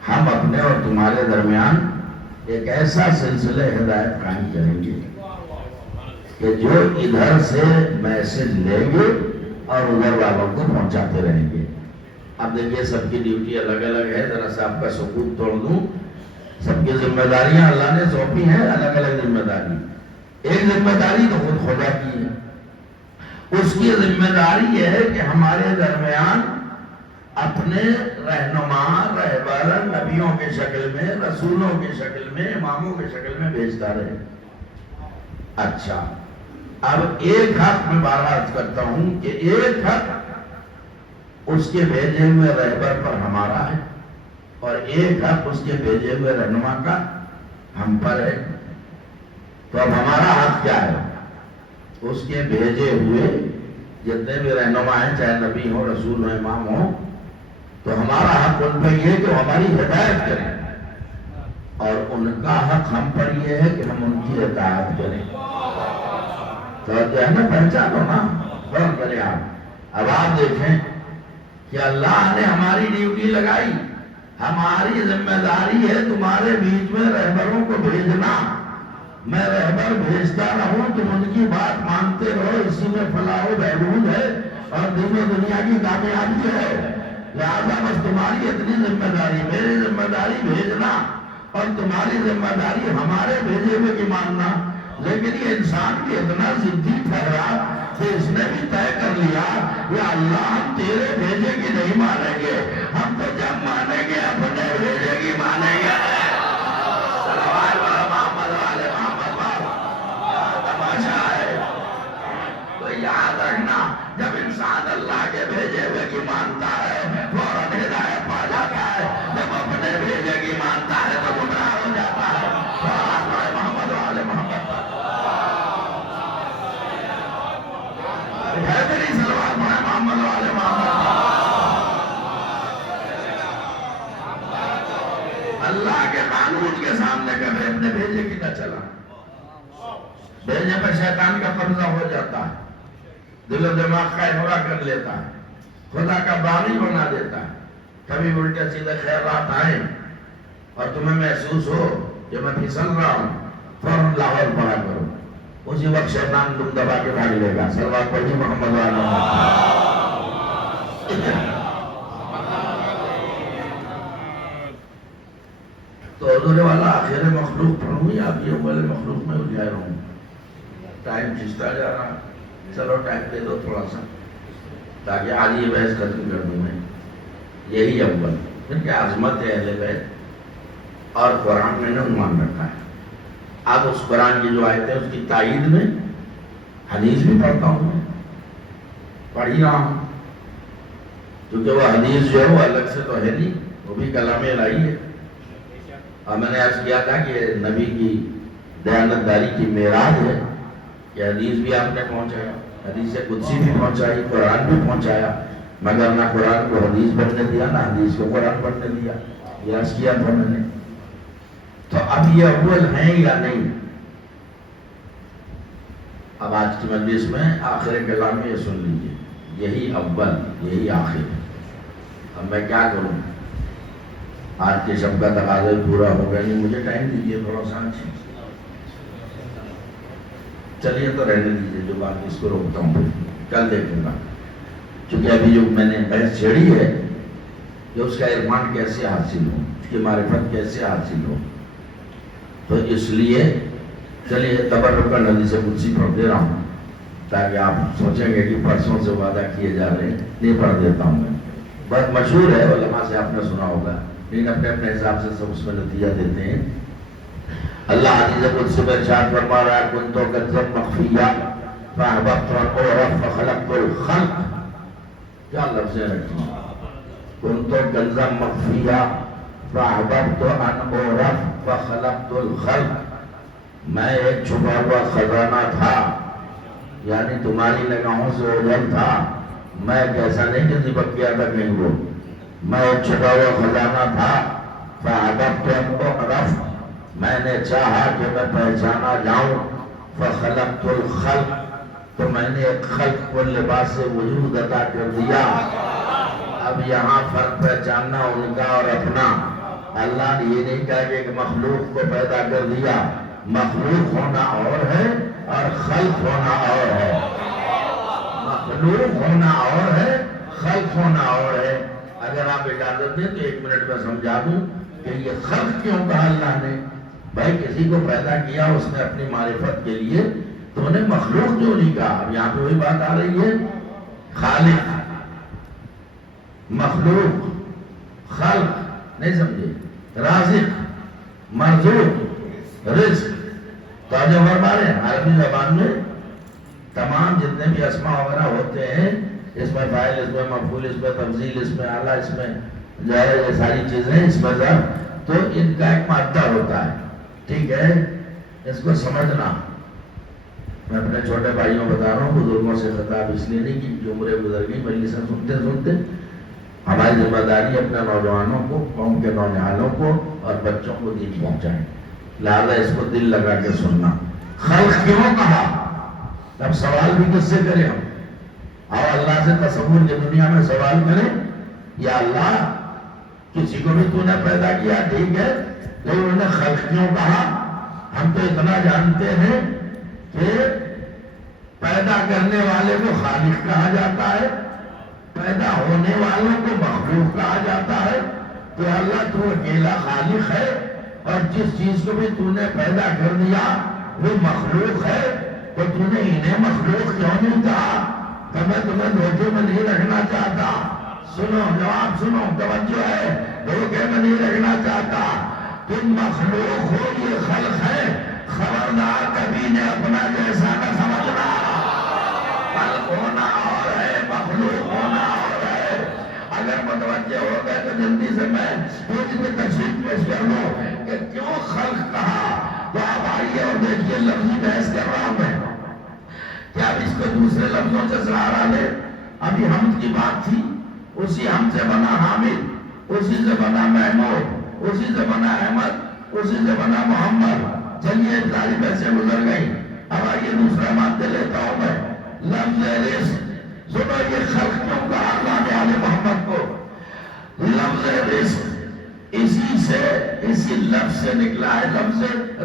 ہم اپنے اور تمہارے درمیان ایک ایسا سلسلہ ہدایت قائم کریں گے کہ جو ادھر سے میسج لیں گے اور ادھر والوں کو پہنچاتے رہیں گے۔ اب دیکھیے سب کی ڈیوٹی الگ الگ ہے، ذرا سا آپ کا سکوت توڑ دوں، سب کی ذمہ داریاں اللہ نے سونپی ہیں، الگ الگ ذمہ داری۔ ایک ذمہ داری تو خود خدا کی ہے، اس کی ذمہ داری یہ ہے کہ ہمارے درمیان اپنے رہنما، رہبر، نبیوں کے شکل میں، رسولوں کے شکل میں، اماموں کے شکل میں بھیجتا رہے۔ اچھا، اب ایک حق میں بار عرض کرتا ہوں کہ ایک حق اس کے بھیجے ہوئے رہبر پر ہمارا ہے اور ایک حق اس کے بھیجے ہوئے رہنما کا ہم پر ہے۔ تو اب ہمارا حق کیا ہے؟ اس کے بھیجے ہوئے جتنے بھی رہنما ہیں، چاہے نبی ہو، رسول ہو، امام ہو، تو ہمارا حق ان پہ یہ ہے کہ وہ ہماری ہدایت کریں، اور ان کا حق ہم پر یہ ہے کہ ہم ان کی اطاعت کریں۔ تو جو ہے نا، پہچانو نا، غور کریں آپ۔ اب آپ دیکھیں کہ اللہ نے ہماری ڈیوٹی لگائی، ہماری ذمہ داری ہے تمہارے بیچ میں رہبروں کو بھیجنا۔ میں رہبر بھیجتا رہوں، تم ان کی بات مانتے رہو، اسی میں فلاح و بہبود ہے اور دین و دنیا کی کامیابی ہے۔ لہذا بس تمہاری اتنی ذمہ داری، میری ذمہ داری بھیجنا اور تمہاری ذمہ داری ہمارے بھیجے ہوئے کی ماننا۔ لیکن یہ انسان بھی اتنا ضدی ٹھہرا کہ اس نے بھی طے کر لیا کہ اللہ ہم تیرے بھیجے کی نہیں مانیں گے، ہم تو جب مانیں گے اپنے بھیجے کی مانیں گے۔ یاد رکھنا، جب انسان اللہ کے بھیجے ہوئے کی مانتا ہے فوراً ہدایت پا جاتا ہے، جب اپنے بھیجے کی مانتا ہے تو گمراہ ہو جاتا ہے۔ محمد والے محمد بہتری سلوات پڑھے، محمد والے محمد۔ اللہ کے قانون کے سامنے کبھی اپنے بھیجے کی نہ چلا، بھیجے پہ شیطان کا قبضہ ہو جاتا ہے، دل و دماغ کا احاطہ کر لیتا ہے، خدا کا باغی بنا دیتا ہے۔ کبھی الٹے سیدھے خیرات آئیں اور تمہیں محسوس ہو کہ میں پھسل رہا ہوں، فوراً لاہور پڑا کرو، اسی وقت شیطان تم دبا کے بھاگ لے گا۔ صلوات پڑھیے محمد والا۔ تو حضور والا آخر مخلوق پڑھوں یا اب یہ اول مخلوق میں الجھا رہا ہوں؟ ٹائم کھنچتا جا رہا، چلو ٹائم دے دو تھوڑا سا تاکہ آج یہ بحث ختم کر دوں میں۔ یہی اول، پھر کیا عظمت ہے اہل بیت، اور قرآن میں نے عنوان رکھا ہے. اب اس قرآن کی جو آیتیں اس کی تائید میں حدیث بھی پڑھتا ہوں، میں پڑھ ہی رہا ہوں، کیونکہ وہ حدیث جو ہے وہ الگ سے تو ہے نہیں، وہ بھی کلام الہی ہے. اور میں نے عرض کیا تھا کہ نبی کی دیانتداری کی معراج ہے کہ حدیث بھی آپ نے پہنچایا، حدیث قدسی بھی پہنچائی، قرآن بھی پہنچایا، مگر نہ قرآن کو حدیث پڑھنے دیا نہ حدیث کو قرآن پڑھنے دیا. یہ عرض کیا تھا میں نے. تو اب یہ اول ہیں یا نہیں؟ اب آج کی مجلس میں آخر کلام یہ سن لیجیے، یہی اول یہی آخر. اب میں کیا کروں؟ آج کے شب کا تقاضا پورا ہو گیا نہیں، مجھے ٹائم دیجیے تھوڑا سا. چلیے تو رہنے دیجیے، جو بات اس کو روکتا ہوں کل دیکھوں گا. چونکہ ابھی جو میں نے بحث چھیڑی ہے کہ اس کا عرفان کیسے حاصل ہو، اس کی معرفت کیسے حاصل ہو، تو اس لیے چلیے تبرکاً حدیث قدسی پڑھ دے رہا ہوں تاکہ آپ سوچیں گے کہ پرسوں سے وعدہ کیے جا رہے ہیں. نہیں پڑھ دیتا ہوں میں، بہت مشہور ہے، علماء سے آپ نے سنا ہوگا، لیکن اپنے اپنے حساب سے سب اس میں نتیجہ دیتے ہیں. اللہ حدیث قدسی میں ارشاد فرما رہا ہے کنت کنزا مخفیا فاحببت ان اعرف فخلقت الخلق. کیا لفظیں رکھی ہیں؟ کنت کنزا مخفیا فاحببت ان اعرف فخلقت الخلق. میں ایک چھپا ہوا خزانہ تھا، یعنی تمہاری نگاہوں سے اوجھل تھا. میں ایسا نہیں کہ ذبح تک نہیں ہو، میں ایک چھپا ہوا خزانہ تھا. فاحببت ان اعرف، میں نے چاہا کہ میں پہچانا جاؤں. فخلقت الخلق، تو میں نے ایک خلق کو لباس وجود عطا کر دیا. اب یہاں فرق پہچاننا ان کا اور اپنا. اللہ نے یہ نہیں کہا کہ ایک مخلوق کو پیدا کر دیا. مخلوق ہونا اور ہے اور خلق ہونا اور ہے. مخلوق ہونا اور ہے، خلق ہونا اور ہے. اگر آپ اجازت دیں تو 1 منٹ میں سمجھا دوں کہ یہ خلق کیوں کہا اللہ نے. بھائی کسی کو پیدا کیا اس نے اپنی معرفت کے لیے، تو انہیں مخلوق کیوں نہیں کہا؟ اب یہاں پہ وہی بات آ رہی ہے، خالق مخلوق خلق نہیں سمجھے، رازق مرزوق رزق. تو جو فرما رہے ہیں عربی زبان میں تمام جتنے بھی اسماء وغیرہ ہوتے ہیں، اس میں فاعل، اس میں مفعول، اس میں تفضیل، اس میں اعلیٰ، اس میں جو ہے یہ ساری چیزیں اس میں ضرب، تو ان کا ایک مادہ ہوتا ہے. ٹھیک ہے، اس کو سمجھنا. میں اپنے چھوٹے بھائیوں بتا رہا ہوں، بزرگوں سے خطاب اس لیے نہیں کہ عمریں گزر گئی، مجلسیں سنتے سنتے ہماری ذمہ داری اپنے نوجوانوں کو، قوم کے نونہالوں کو اور بچوں کو دین پہنچائیں. لہذا اس کو دل لگا کے سننا. خلق کیوں کہا؟ اب سوال بھی کس سے کریں ہم؟ اور اللہ سے تصور کی دنیا میں سوال کریں، یا اللہ کسی کو بھی تو نے پیدا کیا ٹھیک ہے، لیکن انہوں نے خلق کیوں کہا؟ ہم تو اتنا جانتے ہیں کہ پیدا کرنے والے کو خالق کہا جاتا ہے، پیدا ہونے والوں کو مخلوق کہا جاتا ہے. تو اللہ تو اکیلا خالق ہے، اور جس چیز کو بھی تو نے پیدا کر دیا وہ مخلوق ہے، تو تو نے انہیں مخلوق کیوں نہیں کہا؟ تو میں تمہیں دھوکے میں نہیں رکھنا چاہتا. سنو، جواب سنو، توجہ ہے، دھوکے میں نہیں رکھنا چاہتا. تم مخلوق ہو، یہ خلق ہے. خبردار کبھی نے اپنا جیسا نہ سمجھنا. خلق ہونا اور ہے، مخلوق ہونا اور ہے. اگر متوجہ ہو گئے تو جلدی سے میں پوچھ کے تشریف پیش کر لوں کہ کیوں خلق کہا. تو آپ آئیے اور دیکھیے، لفظی بحث کر رہا ہوں میں. کیا اب اس کو دوسرے لفظوں سے سہارا لے؟ ابھی حمد کی بات تھی، اسی حمد سے بنا حامد، اسی سے بنا محمود، اسی سے بنا احمد، اسی سے بنا محمد. چلیے ساری بحثیں گزر گئی. اب آئیے دوسرا مادہ لیتا ہوں میں. لفظ رزق. سنو، یہ خلق کیوں کہا اللہ نے آل محمد کو؟ لفظ رزق اسی لفظ سے نکلا ہے لفظ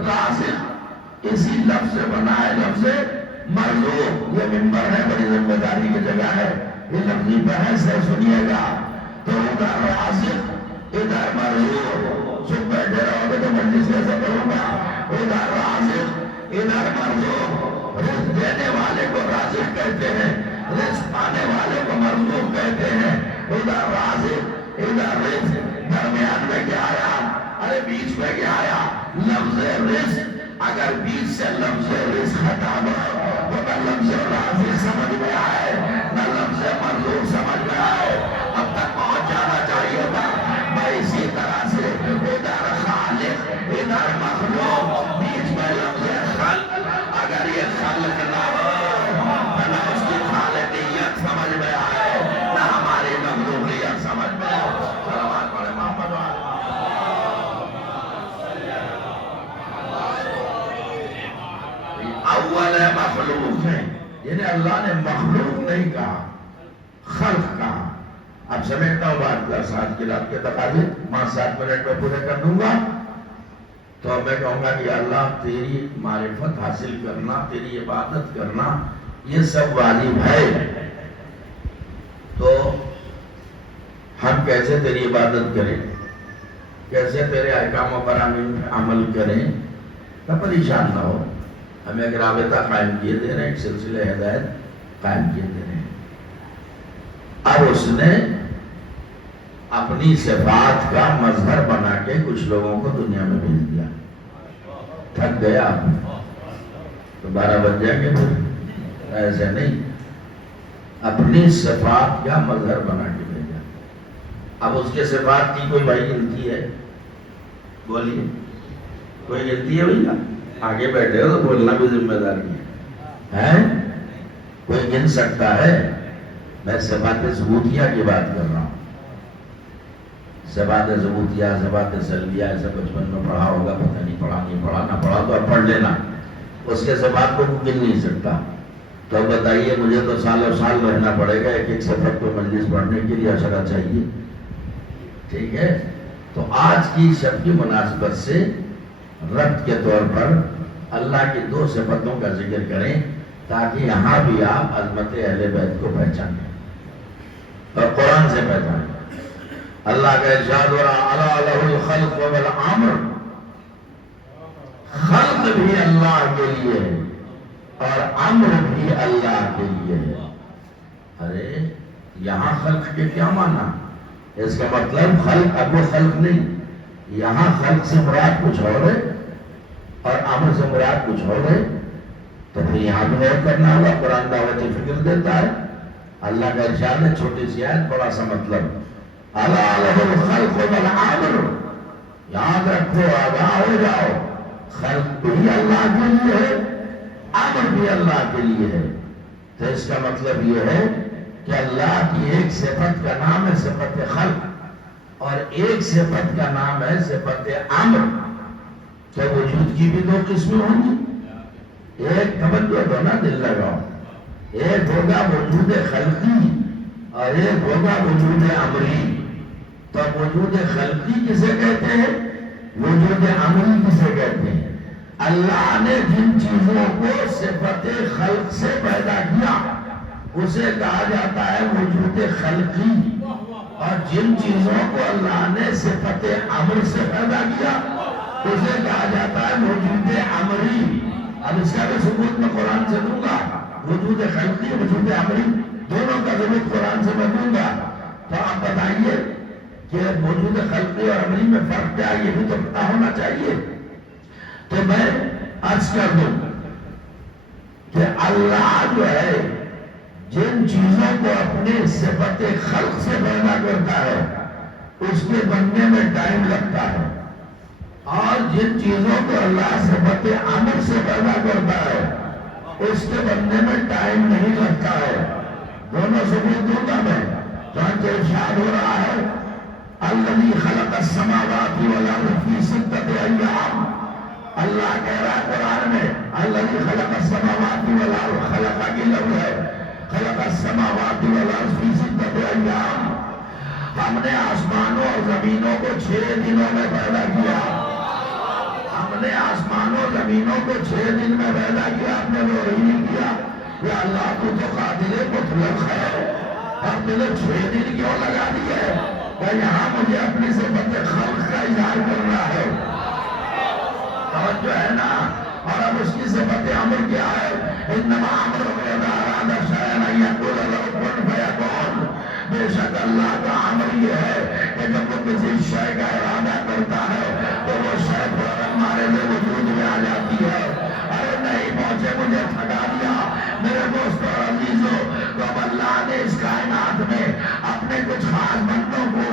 رازق، اسی لفظ سے بنا ہے لفظ مرزوق. یہ منبر ہے، بڑی ذمہ داری کی جگہ ہے، یہ لفظی بحث ہے، سنیے گا. تو ادھر رازق ادھر مرزوق. چپ بیٹھے رہو گے تو مجلس کیسے کروں گا؟ ادھر رازق ادھر مرزوق. رزق دینے والے کو رازق کہتے ہیں، رزق پانے والے کو مرزوق کہتے ہیں. ادھر رازق ادھر رزق، درمیان میں کیا آیا؟ ارے بیچ میں کیا آیا؟ لفظ رزق، اگر بیچ سے لفظ رزق ہٹا دو تو نہ لفظ رازق سمجھ میں آئے نہ لفظ مرزوق سمجھ میں آئے، اب تک پہنچ جانا چاہیے تھا۔ میں اسی طرح سے ادھر خالق ادھر مخلوق، بیچ میں لفظ خلق، اگر یہ خلق نہ ہو نہ اس کی خالقیت سمجھ میں آئے نہ ہماری مخلوقیت سمجھ میں آئے۔ صلوات پڑھے محمد وعلى اول مخلوق ہے، یعنی اللہ نے مخلوق نہیں کہا، خلق کہا۔ اب سمیٹتا ہوں بات کا، ساتھ کی رات کے تقاضے میں 7 منٹ میں پورے کر دوں گا۔ تو میں کہوں گا کہ اللہ تیری معرفت حاصل کرنا، تیری عبادت کرنا یہ سب واجب ہے، تو ہم کیسے تیری عبادت کریں، کیسے تیرے احکاموں پر عمل کریں؟ تو پریشان نہ ہو، ہمیں ایک رابطہ قائم کیے دے رہے ہیں، ایک سلسلہ ہدایت قائم کیے دے رہے ہیں۔ اب اس نے اپنی صفات کا مظہر بنا کے کچھ لوگوں کو دنیا میں بھیج دیا۔ تھک گیا آپ تو 12 بج جائیں گے، پھر ایسے نہیں، اپنی صفات کا مظہر بنا کے بھیجا۔ اب اس کے صفات کی کوئی بھائی گنتی ہے؟ بولیے، کوئی گنتی ہے بھیا؟ آگے بیٹھے ہو تو بولنا بھی ذمہ داری ہے، کوئی گن سکتا ہے؟ میں صفات ثبوتیہ کی بات کر رہا ہوں۔ صفات ثبوتیہ، صفات سلبیہ، ایسا بچپن میں پڑھا ہوگا، پتہ نہیں پڑھا نہیں پڑھا، نہ پڑھا تو اب پڑھ لینا، اس کے صفات کو گن نہیں سکتا۔ تو اب بتائیے، مجھے تو سالوں سال رہنا پڑے گا ایک ایک صفت کو مجلس پڑھنے کے لیے، اشرا چاہیے، ٹھیک ہے؟ تو آج کی شب کی مناسبت سے ربط کے طور پر اللہ کی 2 صفتوں کا ذکر کریں تاکہ یہاں بھی آپ عظمت اہل بیت کو پہچانیں اور قرآن سے پہچانیں۔ اللہ کا ارشاد ہو رہا، الا لہ الخلق والامر، خلق بھی اللہ کے لیے ہے اور امر بھی اللہ کے لیے ہے۔ ارے یہاں خلق کے کیا معنی؟ اس کا مطلب خلق اب وہ خلق نہیں، یہاں خلق سے مراد کچھ اور ہے اور امر سے مراد کچھ اور ہے، تو پھر یہاں بھی غور کرنا ہوگا۔ قرآن دعوت فکر دیتا ہے، اللہ کا ارشاد ہے، چھوٹی سی آیت بڑا سا مطلب، الا لہ الخلق والامر، یاد رکھو، آگاہ ہو جاؤ، خلق بھی اللہ کے لیے ہے، امر بھی اللہ کے لیے ہے۔ تو اس کا مطلب یہ ہے کہ اللہ کی ایک صفت کا نام ہے صفت خلق اور ایک صفت کا نام ہے صفت امر۔ کہ وجود کی بھی 2 قسمیں ہوں گی، ایک توجہ دو نا، دل لگاؤ، ایک ہوگا وجود خلقی اور ایک ہوگا وجود امری۔ تو وجود خلقی کسے کہتے ہیں؟ وجود امری کسے کہتے ہیں؟ اللہ نے جن چیزوں کو صفت خلق سے پیدا کیا اسے کہا جاتا ہے وجود خلقی، اور جن چیزوں کو اللہ نے صفت امر سے پیدا کیا اسے کہا جاتا ہے وجود امری۔ اب اس کا بھی ثبوت میں قرآن سے دوں گا، وجود خلقی وجود امری دونوں کا ثبوت قرآن سے میں دوں گا۔ تو آپ بتائیے کہ وجود خلقی اور امری میں فرق کیا ہے، یہ بھی تو پتہ ہونا چاہیے۔ تو میں عرض کر دوں کہ اللہ جو ہے جن چیزوں کو اپنے صفت خلق سے پیدا کرتا ہے اس کے بننے میں ٹائم لگتا ہے، اور جن چیزوں کو اللہ صفت امر سے پیدا کرتا ہے اس کے بننے میں ٹائم نہیں لگتا ہے۔ دونوں ثبوت دوں گا میں۔ چنانچہ ارشاد ہو رہا ہے، الذی خلق السماوات والارض فی 6 ایام، اللہ کہہ رہا ہے قرآن میں، الذی خلق السماوات والارض، خلق کی لفظ ہے، خلق السماوات والارض فی 6 ایام، ہم نے آسمانوں اور زمینوں کو 6 دنوں میں پیدا کیا۔ ہم نے آسمانوں زمینوں کو 6 دن میں پیدا کیا، آپ نے وہ نہیں کیا کہ اللہ تو قادر مطلق ہے، اور تجھے 6 دن کیوں لگا دیے؟ کہ یہاں مجھے اپنی صفت خلق کا اظہار کرنا ہے، توجہ ہے نا۔ اور اب اس کی صفت امر کیا ہے؟ انما امرہ اذا اراد شیئا ان یقول له کن فیکون۔ بے شک اللہ کا عمل یہ ہے کہ جب وہ کسی شے کا ارادہ کرتا ہے تو وہ شے فوراً ہمارے لیے وجود میں آ جاتی ہے. ارے نہیں پہنچے مجھے تھکا دیا میرے دوستوں اور عزیزوں. تو اب اللہ نے اس کائنات میں اپنے کچھ خاص بندوں کو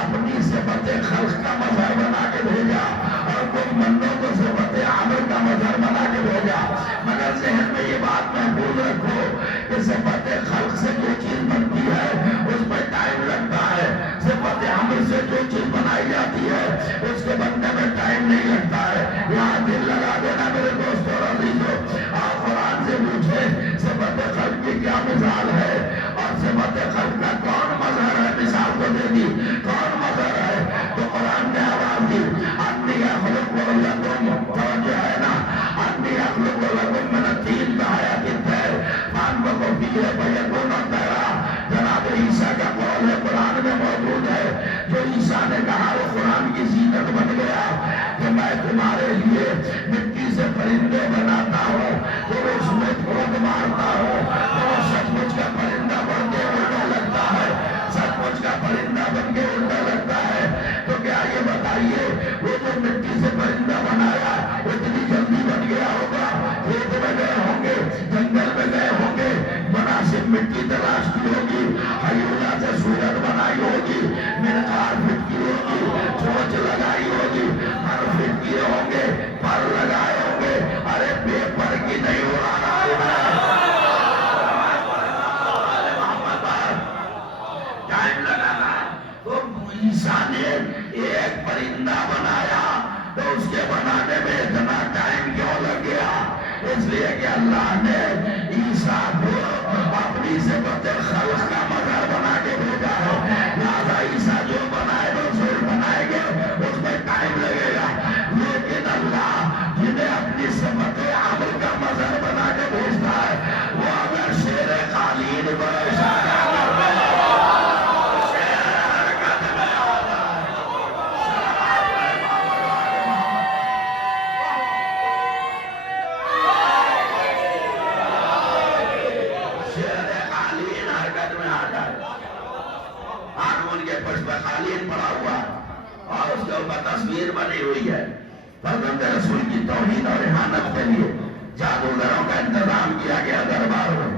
اپنی صفت خلق کا مظہر بنا کے بھیجا اور کچھ بندوں کو صفت عمل کا مظہر بنا کے بھیجا. مگر ذہن میں یہ بات محفوظ رکھو کہ صفت خلق سے جو چیز بنتی ہے اس میں ٹائم لگتا ہے. صفت عمل سے جو چیز بنائی جاتی ہے اس کے بننے میں ٹائم نہیں لگتا ہے. یہاں دل لگا دینا میرے دوستوں اور عزیزوں. آپ قرآن سے پوچھیں صفت خلق کی کیا مثال ہے اور صفت خلق کا کون مظہر ہے. مثال کو دے دی کون مظہر ہے تو قرآن نے آواز دی انی اخلق لکم. توجہ ہے نا. انی اخلق لکم من الطین کحیاۃ الطیر فانفخ فیہ فیکون طیرا. جناب عیسیٰ کا قول ہے قرآن میں موجود ہے. جو عیسیٰ نے کہا وہ قرآن کی زینت بن گیا کہ میں تمہارے لیے مٹی سے پرندے بناتا ہوں پھر اس میں پھونک مارتا ہوں تو وہ سچ مچ کا پرندہ بن کے اڑنے لگتا ہے. سچ مچ کا پرندہ بن کے اڑنے لگتا ہے. تو کیا یہ بتائیے وہ جو مٹی سے پرندہ بنایا اتنی جلدی بن گیا ہوگا؟ کھیت میں گئے ہوں گے, جنگل میں گئے ہوں گے, مناسب مٹی تلاش کی ہوگی, ہیولا سے سورج بنائی ہوگی, منقار فٹ کی ہوگی, چونچ لگائی ہوگی, پر فٹ کیے ہوں گے, پر لگائے ہوں گے. ارے بے پر کی نہیں اڑانا ٹائم لگانا. تو عیسیٰ نے ایک پرندہ بنایا تو اس کے بنانے میں اتنا ٹائم کیوں لگ گیا؟ اس لیے کہ اللہ نے عیسیٰ کو اپنی صفت خلق کا مظہر بنا کے بھیجا ہے. لہٰذا عیسیٰ جو بنائے رسول بنائے گے اس میں ٹائم لگے گا. لیکن اللہ جنہیں اپنی صفت عمل کا مظہر بنا کے بھیجتا ہے وہ اگر شیر قالین کو اشارہ کرتا ہے قالین پڑا ہوا اور اس کے اوپر تصویر بنی ہوئی ہے. فرزند رسول کی توہین اور اہانت کے لیے جادوگروں کا انتظام کیا گیا دربار میں.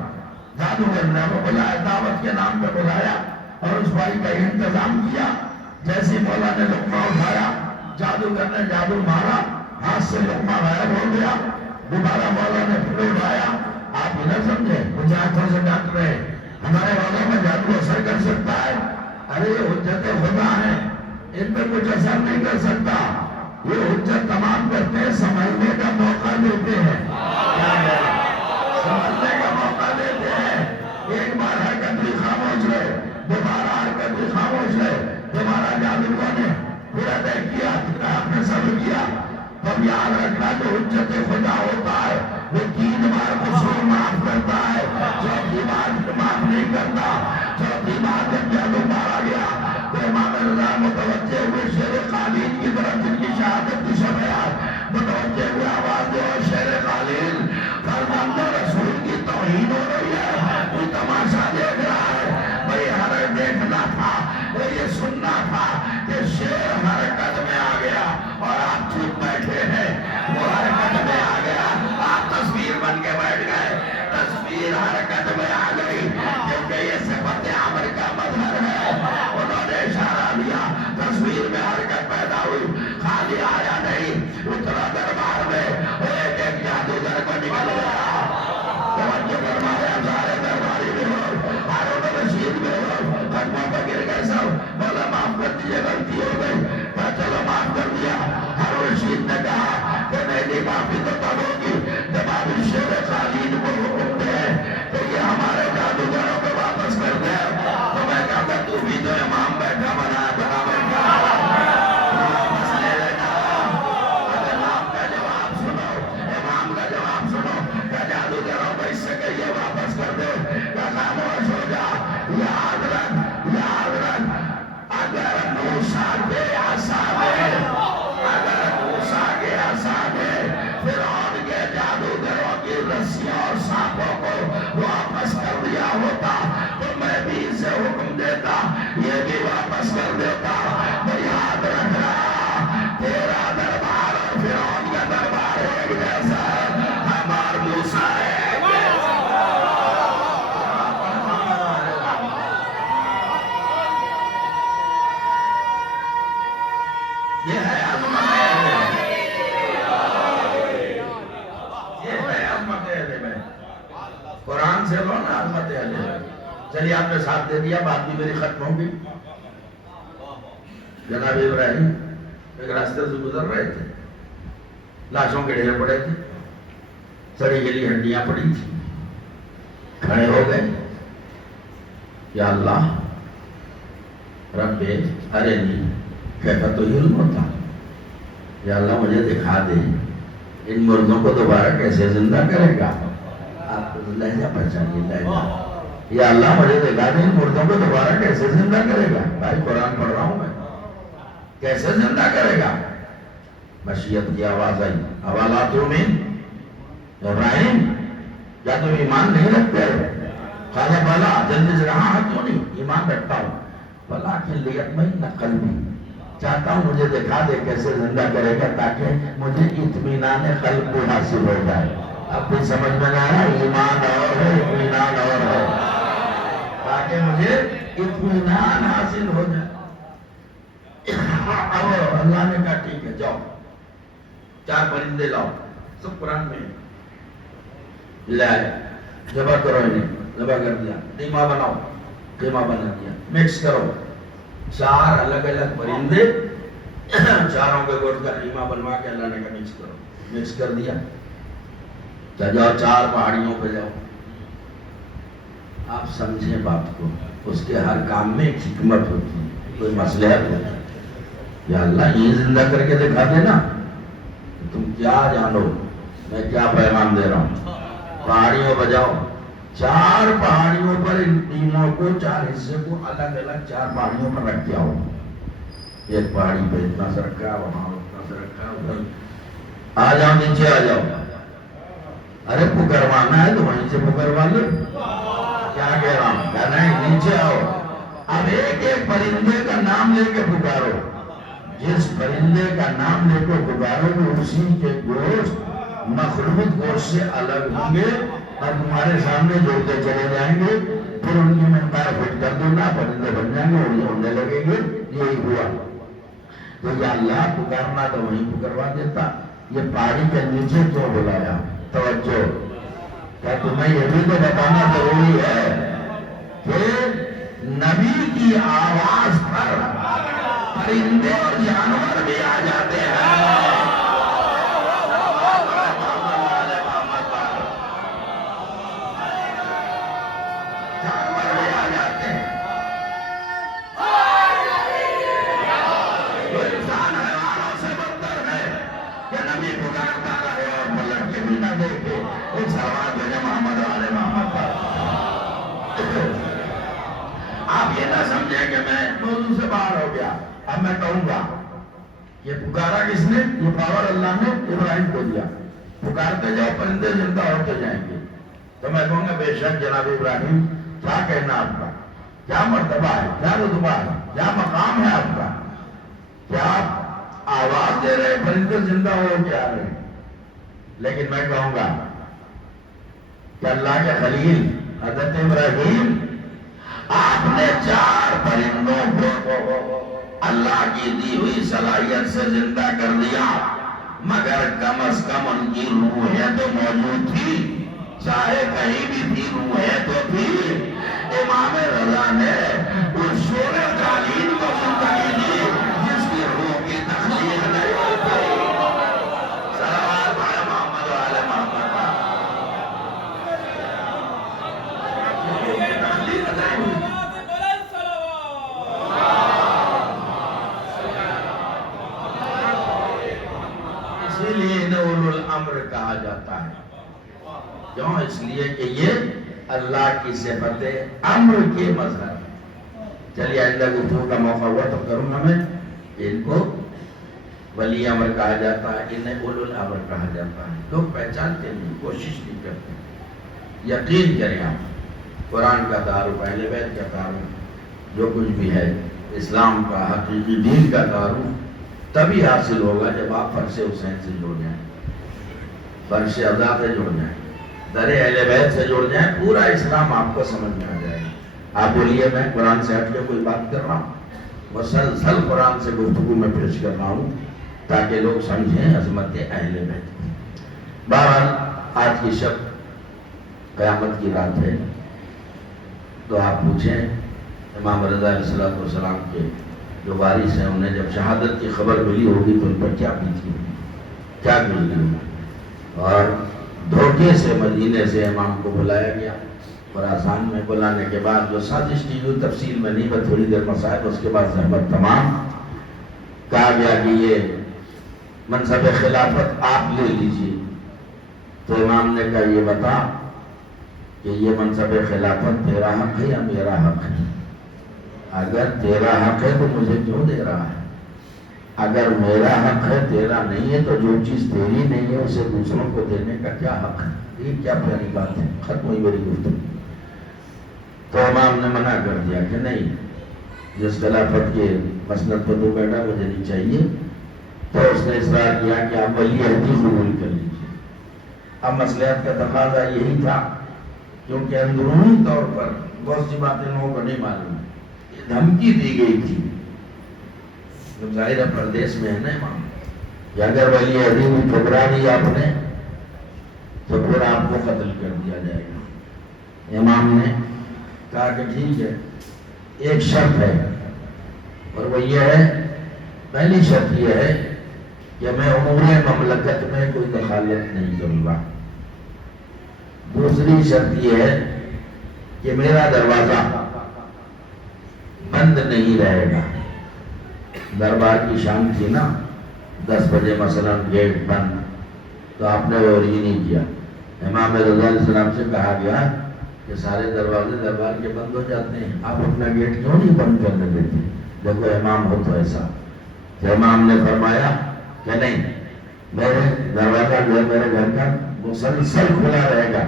جادوگر نے وہ بلایا, دعوت کے نام پہ بلایا اور اس بھائی کا انتظام کیا. جیسے مولا نے لقمہ اٹھایا جادوگر نے جادو مارا, ہاتھ سے لقمہ غائب ہو گیا. دوبارہ مولا نے پھر اٹھایا. آپ نہ سمجھے کچھ آنکھوں سے ڈانٹ رہے ہمارے والوں میں جادو اثر کر سکتا ہے. ارے یہ حجت خدا ہے, ان پہ کچھ اثر نہیں کر سکتا. یہ حجت تمام کرتے ہیں, سمجھنے کا موقع دیتے ہیں, سمجھنے کا موقع دیتے ہیں. ایک بار حرکت بھی خاموش رہے, دوبارہ حرکت بھی خاموش رہے, دوبارہ جادوگروں نے پھر ادا کیا, آپ نے صبر کیا. تب یاد رکھنا جو حجت خدا ہوتا ہے وہ 3 بار قصور معاف کرتا ہے, چوتھی بار معاف نہیں کرتا. چوتھی بار جب جادو مارا گیا تو امام رضا متوجہ ہوئے شیر قالین کی طرف, جن کی شہادت کی شمعات متوجہ ہوئے آواز دو شیر قالین فرزند رسول کی توہین ہو رہی ہے, کوئی تماشا دیکھ رہا ہے. بھئی حرکت دیکھنا تھا, یہ سننا تھا کہ شیر حرکت میں آ گیا اور آپ چپ بیٹھے ہیں. وہ حرکت میں آ گیا, آپ تصویر بن کے بیٹھ گئے. تصویر حرکت میں آ گئی کیونکہ یہ صفت عمل کا مظہر ہے. انہوں نے اشارہ دیا, تصویر میں حرکت پیدا ہوئی, خالی آیا نہیں, اترا دربار میں, ایک ایک جادوگر کو نکل گیا. توجہ فرمایا, سارے درباری میں ہو, ہارون رشید میں ہو, قدموں پہ گر گئے سب. بولا معاف کر دیجیے, غلطی ہو گئی. چلو معاف کر دیا. ہارون رشید نے کہا کہ نہیں, معافی تو تب ہوگی جب آپ شیر قالین کو حکم دیں کہ یہ ہمارے جادوگروں کو واپس کر دیں. تو میں کہا تو بھی تو امام بیٹھا بنا بیٹھا واپس لے لینا. اگر معاف چلیے آپ نے ساتھ دے دیا، بات بھی میری ختم ہو گئی۔ جناب ابراہیم ایک راستے سے گزر رہے تھے، لاشوں کے ڈھیر پڑے تھے، سڑی گلی ہڈیاں پڑی تھی، کھڑے ہو گئے، یا اللہ رب ارنی کیف تحیی الموتیٰ، یا اللہ مجھے دکھا دے ان مردوں کو دوبارہ کیسے زندہ کرے گا۔ آپ لہجہ پہچانیے، لہجہ، یا اللہ مجھے دکھا دے ان مردوں کو دوبارہ کیسے زندہ کرے گا۔ بھائی قرآن پڑھ رہا ہوں میں، کیسے زندہ کرے گا؟ مشیت کی آواز آئی، اَوَلَا تُؤْمِنُ، ابراہیم کیا تم ایمان نہیں رکھتے؟ قال بلا، جلدی سے کہا ہاں کیوں نہیں، ایمان رکھتا ہوں، وَلَٰكِن لِيَطْمَئِنَّ قَلْبِي، چاہتا ہوں مجھے دکھا دے کیسے زندہ کرے گا تاکہ مجھے اطمینان قلب کو حاصل ہو جائے۔ اب بھی سمجھ میں نہ آیا، ایمان اور ہے اطمینان اور ہے، تاکہ مجھے اطمینان حاصل ہو جائے۔ اور اللہ نے کہا ٹھیک ہے جاؤ، 4 پرندے لاؤ، سب قرآن میں لے آئے، ذبح کرو انہیں، ذبح کر دیا، قیمہ بناؤ، قیمہ بنا دیا، مکس کرو، 4 الگ الگ پرندے، چاروں کے گوشت کا قیمہ بنوا کے اللہ نے کہا مکس کرو، مکس کر دیا، جاؤ 4 پہاڑیوں پہ جاؤ۔ آپ سمجھیں بات کو، اس کے ہر کام میں ایک حکمت ہوتی ہے، کوئی مصلحت ہوتی ہے۔ یا اللہ یہ زندہ کر کے دکھا دینا، تم کیا جانو میں کیا پیغام دے رہا ہوں۔ پہاڑیوں پہ جاؤ، 4 پہاڑیوں پر ان ٹیموں کو، 4 حصے کو الگ الگ 4 پہاڑیوں پر رکھ کے آؤ۔ ایک پہاڑی پہ اتنا سا رکھا، وہاں اتنا سا رکھا، ادھر آ جاؤ، نیچے آ جاؤ۔ ارے پکروانا ہے تو وہیں سے پکروا لو، کیا کہہ رہا ہوں، کہنا ہے نیچے آؤ۔ اب ایک ایک پرندے کا نام لے کے پکارو، جس پرندے کا نام لے کے پکارو گے اسی کے گوشت مخلوط گوشت سے الگ ہوں گے اور تمہارے سامنے جوڑتے چلے جائیں گے، پھر ان کی مقدار فٹ کر دینا، پرندے بن جائیں گے، اڑنے لگیں گے۔ یہی ہوا۔ تو یا اللہ پکارنا تو وہیں پکروا دیتا، یہ پہاڑی کے نیچے کیوں بلایا؟ توجہ، کیا تمہیں یہ بھی تو بتانا ضروری ہے کہ نبی کی آواز پر پرندے اور جانور بھی آ جاتے ہیں۔ جانور بھی آ جاتے ہیں۔ تو انسان حیوانوں سے بدتر ہے کہ نبی پکارتا رہے اور پلٹ کے بھی نہ دیکھے۔ ایک سلوات بھیجے محمد و آل محمد پر۔ آپ یہ نہ سمجھیں کہ میں موضوع سے باہر ہو گیا۔ اب میں کہوں گا یہ پکارا کس نے؟ یہ پاور اللہ نے ابراہیم کو دیا۔ پکارتے جاؤ، پرندے زندہ ہوتے جائیں گے۔ تو میں کہوں گا بے شک جناب ابراہیم، کیا کہنا آپ کا، کیا مرتبہ ہے، کیا رتبہ ہے، کیا مقام ہے آپ کا، کیا آپ آواز دے رہے پرندے زندہ ہو کے آ رہے ہیں۔ لیکن میں کہوں گا کہ اللہ کے خلیل حضرت ابراہیم، آپ نے 4 پرندوں کو اللہ کی دی ہوئی صلاحیت سے زندہ کر دیا، مگر کم از کم ان کی روحیں تو موجود تھی، چاہے کہیں بھی تھی روحیں تو تھی۔ امام رضا نے اس شور قالین کو زندگی دی جس کی روح کی تخلیق نہیں ہوتی۔ صلوات بھائی محمد و آل محمد پر۔ تخلیق نہیں ہوئی۔ اسی لیے انہیں اولو الامر کہا جاتا ہے۔ کیوں؟ اس لیے کہ یہ اللہ کی صفت امر کے مظہر ہے۔ چلیے آئندہ گفتگو کا موقع ہوا تو کروں گا میں۔ ان کو ولی امر کہا جاتا ہے، انہیں اولو الامر کہا جاتا ہے۔ لوگ پہچانتے نہیں، کوشش نہیں کرتے۔ یقین کریں آپ، قرآن کا تعارف، اہل بیت کا تعارف، جو کچھ بھی ہے اسلام کا حقیقی دین کا تعارف تبھی حاصل ہوگا جب آپ فرش حسین سے جڑ جائیں، فرش عزا سے جڑ جائیں، در اہل بیت سے جڑ جائیں، پورا اسلام آپ کو سمجھ میں آ جائے گا۔ آپ بولیے میں قرآن سے ہٹ کے کوئی بات کر رہا ہوں، مسلسل قرآن سے گفتگو میں پیش کر رہا ہوں تاکہ لوگ سمجھیں عظمت اہل بیت۔ بہرحال آج کی شب قیامت کی رات ہے، تو آپ پوچھیں امام رضا علیہ السلام کے جو وارث ہیں انہیں جب شہادت کی خبر ملی ہوگی تو ان پر کیا بیتی ہوگی، کیا گزری ہوگی۔ اور دھوکے سے مدینے سے امام کو بلایا گیا، خراسان میں بلانے کے بعد جو سازش کی جو تفصیل میں نہیں، تھوڑی دیر مسائل، اس کے بعد زحمت تمام، کہا گیا کہ یہ منصب خلافت آپ لے لیجیے۔ تو امام نے کہا یہ بتا کہ یہ منصب خلافت تیرا حق ہے یا میرا حق ہے؟ اگر تیرا حق ہے تو مجھے کیوں دے رہا ہے؟ اگر میرا حق ہے تیرا نہیں ہے تو جو چیز تیری نہیں ہے اسے دوسروں کو دینے کا کیا حق ہے؟ یہ کیا پیاری بات ہے، ختم ہوئی میری گفتگو۔ تو امام نے منع کر دیا کہ نہیں، جس خلافت کے مسند پر تو بیٹھا مجھے نہیں چاہیے۔ تو اس نے اصرار کیا کہ آپ ولی عہدی قبول کر لیجیے۔ اب مصلحت کا تقاضا یہی تھا، کیونکہ اندرونی طور پر بہت سی باتیں لوگوں کو نہیں معلوم، دھمکی دی گئی تھی جب ظاہر پردیش میں ہے نا امام، کہ اگر ولی عہدی بھی ٹھکرا دی آپ نے تو پھر آپ کو قتل کر دیا جائے گا۔ امام نے کہا کہ ٹھیک ہے، ایک شرط ہے، اور وہ یہ ہے، پہلی شرط یہ ہے کہ میں امور مملکت میں کوئی دخالت نہیں کروں گا۔ دوسری شرط یہ ہے کہ میرا دروازہ بند نہیں رہے گا۔ دربار کی شام تھی نا، 10 بجے مثلا گیٹ بند، تو آپ نے وہ نہیں کیا۔ امام رضا علیہ السلام سے کہا گیا کہ سارے دروازے دربار کے بند ہو جاتے ہیں، آپ اپنا گیٹ کیوں نہیں بند کرنے دیتے؟ دیکھو امام ہو تو ایسا۔ تو امام نے فرمایا کہ نہیں، میرے دروازہ جو ہے میرے گھر کا مسلسل کھلا رہے گا۔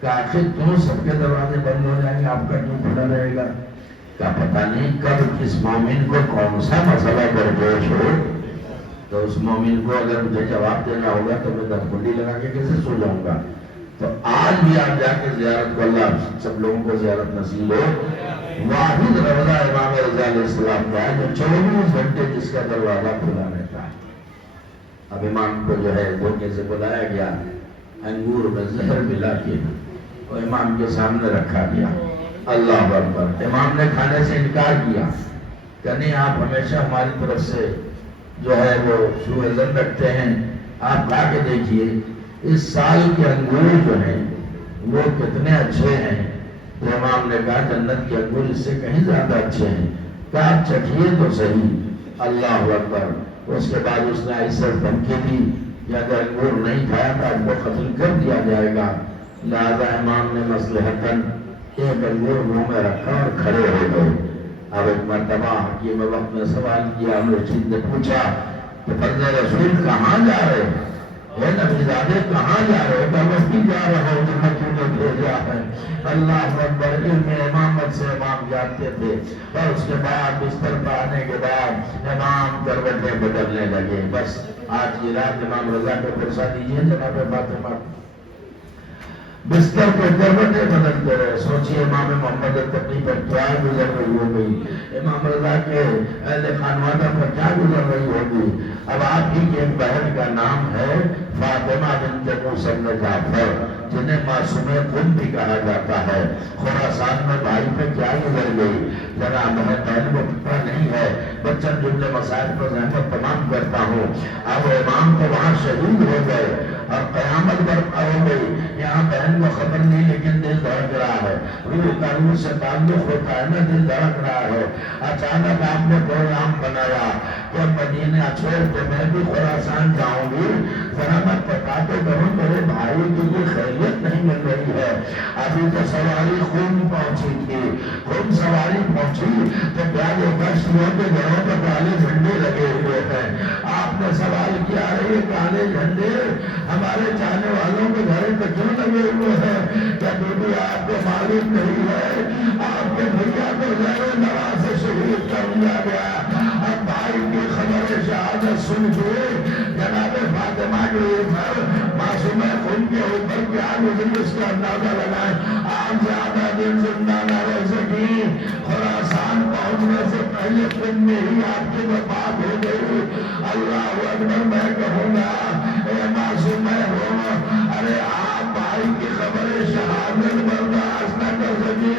کہ آخر کیوں سب کے دروازے بند ہو جائیں گے، آپ کا کیوں کھلا رہے گا؟ کا پتہ نہیں کب کس مومن کو کون سا مسئلہ درپیش ہو، تو اس مومن کو اگر مجھے جواب دینا ہوگا تو میں دھکھنڈی لگا کے کیسے سو جاؤں گا؟ تو آج بھی آپ جا کے زیارت کو، اللہ سب لوگوں کو زیارت نصیب ہو۔ واحد روضہ امام رضا علیہ السلام کا ہے جو 24 گھنٹے جس کا دروازہ کھلا رہتا ہے۔ اب امام کو جو ہے دھوکے سے بلایا گیا، انگور میں زہر ملا کے اور امام کے سامنے رکھا گیا۔ اللہ اکبر۔ امام نے کھانے سے انکار کیا کہ نہیں، آپ ہمیشہ ہماری طرف سے جو ہے وہ سوء ظن رکھتے ہیں، آپ کھا کے دیکھیے اس سال کے انگور جو ہیں وہ کتنے اچھے ہیں۔ تو امام نے کہا جنت کے انگور اس سے کہیں زیادہ اچھے ہیں، کہ آپ چکھیے تو صحیح۔ اللہ اکبر۔ اس کے بعد اس نے ایسے دھمکی دی کہ اگر انگور نہیں کھایا تو آپ کو قتل کر دیا جائے گا۔ لہذا امام نے مصلحتاً ایک انگور منہ میں رکھا اور کھڑے ہو گئے۔ اب ایک مرتبہ حکیم وقت نے سوال کیا، مرشد نے پوچھا کہ فرد رسول کہاں جا رہے اے نبی زادے، کہاں جا رہے ہو؟ وہی جا رہا ہوں جہاں تم نے بھیجا ہے۔ اللہ اکبر۔ علم امامت سے امام جانتے تھے، اور اس کے بعد بستر پر آنے کے بعد امام کروٹیں بدلنے لگے۔ بس آج کی رات امام رضا کو فرصہ دیجیے جناب فاطمہ، بستر پر کروٹیں بدلتے رہے۔ سوچیے امام محمد تقی پر کیا گزر رہی ہو گئی، امام رضا کے اہل خانوادہ پر کیا گزر رہی ہوگی۔ اب آپ ہی کی ایک بہن کا نام ہے فاطمہ بنت موسی بن جعفر، جنہیں معصوم خون بھی کہا جاتا ہے۔ خراسان میں بھائی پہ کیا گزر گئی ذرا بہن کو پتہ نہیں ہے۔ بچن جملے مسائل پر زحمت تمام کرتا ہوں۔ اب امام تو وہاں شہید ہو گئے اور قیامت برپا ہو گئی، یہاں بہن کو خبر نہیں، لیکن دل دھڑک رہا ہے، روح کا روح سے تعلق ہوتا ہے نا، دل دھڑک رہا ہے۔ اچانک آپ نے پروگرام بنایا کہ مدینہ چھوڑ کے میں بھی خراسان جاؤں گی، ذرا میں بتا تو کروں میرے بھائی کی کوئی خیریت نہیں مل رہی ہے۔ ابھی تو سواری خون پہنچی تھی، خون سواری پہنچی تو کیا دیکھا شیعوں کے گھروں پہ کالے جھنڈے لگے ہوئے ہیں۔ آپ نے سوال کیا یہ کالے جھنڈے ہمارے چاہنے والوں کے گھروں پہ کیوں لگے ہوئے ہیں؟ کیا بیٹی آپ کو معلوم نہیں ہے آپ کے بھیا کو زیر نواز سے شہید کر دیا گیا؟ اب بھائی کی خبر شہادت سن کے جناب فاطمہ کے اوپر معصوم خون کے اوپر کیا گزری اس کا اندازہ لگائیں۔ آپ زیادہ دن زندہ نہ رہ سکی، خراسان پہنچنے سے پہلے خود میں ہی آپ کی وفات ہو گئی۔ اللہ اکبر۔ میں کہوں گا اے معصوم ہو، ارے آپ بھائی کی خبر شہادت برداشت نہ کر سکی،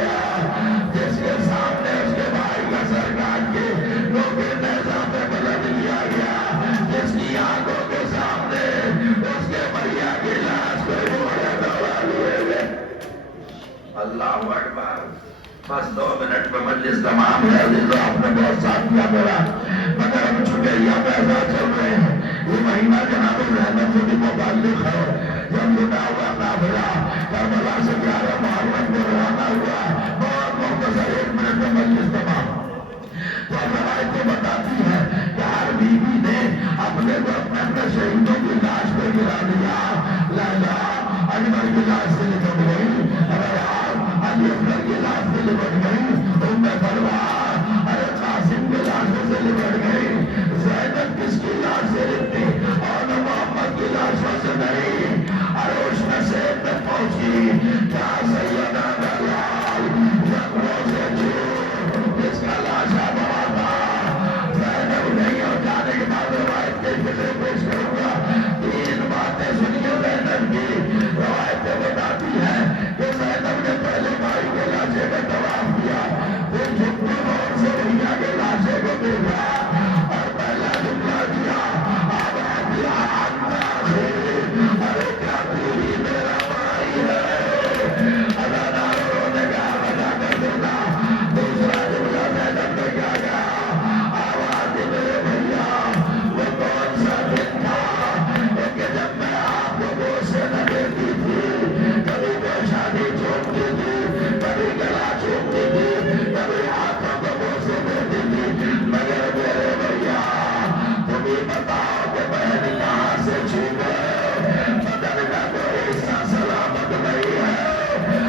گیا جس کے سامنے اس کے بھائی کا سر کاٹ کے لوگوں نے سامنے بلند کیا گیا، جس کی آنکھوں کے سامنے اس کے بھیا کی لاش کو گھوڑے دوڑا لیے گئے۔ اللہ اکبر۔ بس 2 منٹ میں مجلس تمام ہے۔ عزیزو آپ نے بہت ساتھ کیا میرا، مگر ہم چھٹیاں پیسہ چل رہے ہیں۔ یہ مہینہ جناب رحمت سے بھی مبالغ ہے۔ جب لٹا ہوا قافلہ کربلا سے 11 محرم کو روانہ ہوا، بہت مختصر 1 منٹ میں مجلس تمام۔ تو روایتیں بتاتی ہیں کہ ہر بیوی نے اپنے شہیدوں کی لاش پہ گرا دیا۔ لیلا اجمل کی لاش سے لپٹ گئی، ریان علی اکبر کی لاش سے لپٹ گئی، ام تلوار ارے قاسم کی لاش سے لپٹ گئی، زینب کس کی لاش سے لپٹی اور محمد کی لاشوں سے نہیں، ارے اس میں سے میں پہنچی کیا سیدہ بلال زخموں سے چھوٹ جس کا لاشا بڑا تھا، زینب نہیں ہو جانے کے بعد روایت کے فکر پیش کروں گا۔ 3 باتیں سنیے زینب کی۔ روایتیں بتاتی ہیں کہ زینب نے پہلے بھائی کے لاشے کا طواف کیا، پھر جھکتے غور سے بھیا کے لاشے کو دیکھا اور پہلا جملہ دیا آباد یا انداز ہے، ارے کیا تو ہی میرا بھائی ہے، اداداروں نے کہا بتا کر دینا۔ دوسرا جملہ زینب نے کیا کہا، آواز میرے بھیا وہ کون سا دن تھا کہ جب میں آپ کو گوشت سے نہ دیتی تھی، کبھی گوشادی چھوڑتی تھی، کبھی گلا چھوڑتی تھی، کبھی ہاتھوں کو گوشت سے دیتی تھی، مگر میرے بھیا تم ہی بتاؤ کہ بہن کہاں سے چھوٹ گئے، بدن کا کوئی حصہ سلامت نہیں ہے۔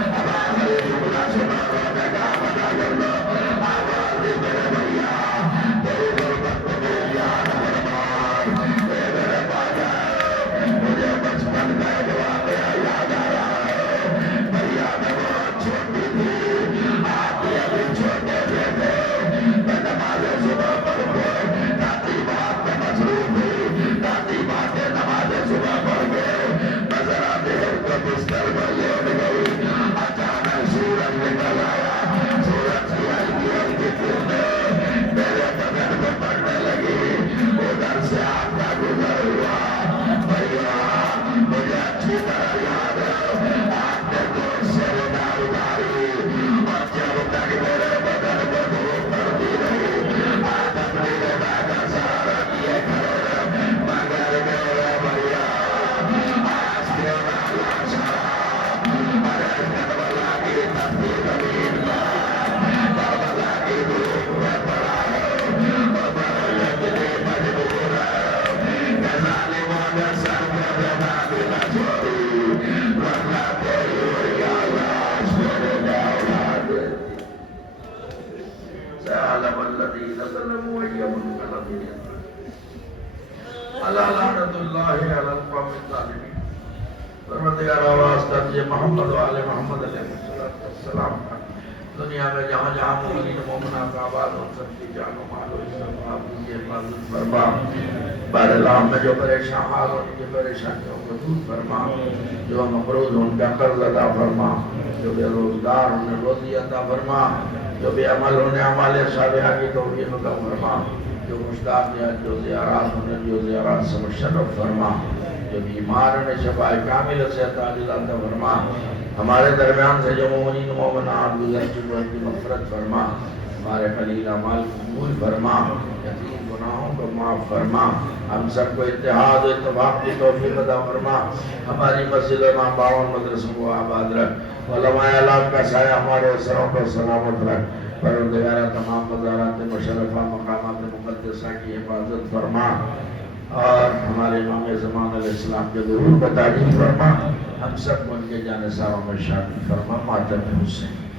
اب آخری جملہ سنا رونے کا بتا کر دو، آواز میرے بھیا تیری غربت کو میری یاد فرمان، اے میرے باجا مجھے بچپن کا ایک واقعہ یاد آ رہا ہے، بھیا میں بہت چھوٹی تھی، آپ بھی ابھی چھوٹے تھے، میں نماز صبح پڑھ کے دادی بات میں مصروف ہوئی، دادی باتیں نماز صبح پڑھ کے میں ذرا دیر کو بستر پر لیٹ گئی، اچانک سورج نکل آیا، سورج کی ہلکی ہلکی کرنیں میرے بدن کو پڑنے لگی، ادھر سے آپ کا گزر ہوا، بھیا مجھے اچھی طرح یاد ہے آپ نے گوشت سے نہ اتاری اور جب تک میرے بدن کو دھوپ پڑتی رہی آپ اپنی رضا کا سہارا کیے کھڑے رہے، مگر میرے بھیا آج کے بعد ارے کربلا کی تپتی زمین پر کربلا کی دھوپ میں پڑا ہے اور بدلنے کے لیے مجبور ہے کہ ظالموں نے سر پہ بیٹھا بھی نہ چھوڑی، ورنہ تیری ہوئی آلاش میرے کا اولاد دیتی۔ سَيَعْلَمُ الَّذِينَ ظَلَمُوا أَيَّ مُنقَلَبٍ يَنقَلِبُونَ أَلَا لَعْنَةُ اللَّهِ عَلَى الْقَوْمِ الظَّالِمِينَ۔ پروردگار آواز کر محمد و آل محمد علیہ السلام کا دنیا میں جہاں جہاں مومنین مومنات آباد ہو سب کی جان و مال و عزت آپ ان کی حفاظت فرما، بارگاہ میں جو پریشان حال ان کی پریشانیوں کو دور فرما، جو مقروض ان کا قرض ادا فرما، جو بے روزگار انہیں روزی عطا فرما، جو بے عمل انہیں اعمال صالحہ کی توفیق عطا فرما، جو مشتاق یا جو زیارات انہیں جو زیارات سے مشرف فرما، جو بیمار انہیں شفاء کامل صحت عاجل عطا فرما، ہمارے درمیان سے جو مومنین مومنات گزر چکے ان کی مغفرت فرما، ہمارے قلیل اعمال قبول فرما، یتیم گناہوں کو معاف فرما، ہم سب کو اتحاد و اتفاق کی توفیق عطا فرما، ہماری مسجد و ماباؤں مدرسوں کو آباد رکھ، علماء اعلام کا سایہ ہمارے سروں کو سلامت رکھ، پروردگار تمام مزارات مشرفہ مقامات مقدسہ کی حفاظت فرما، اور ہمارے امام زمان علیہ السلام کے ظہور کو تعلیم فرما، ہم سب کو ان کے جانثاروں میں شامل فرما، ماتم حسین۔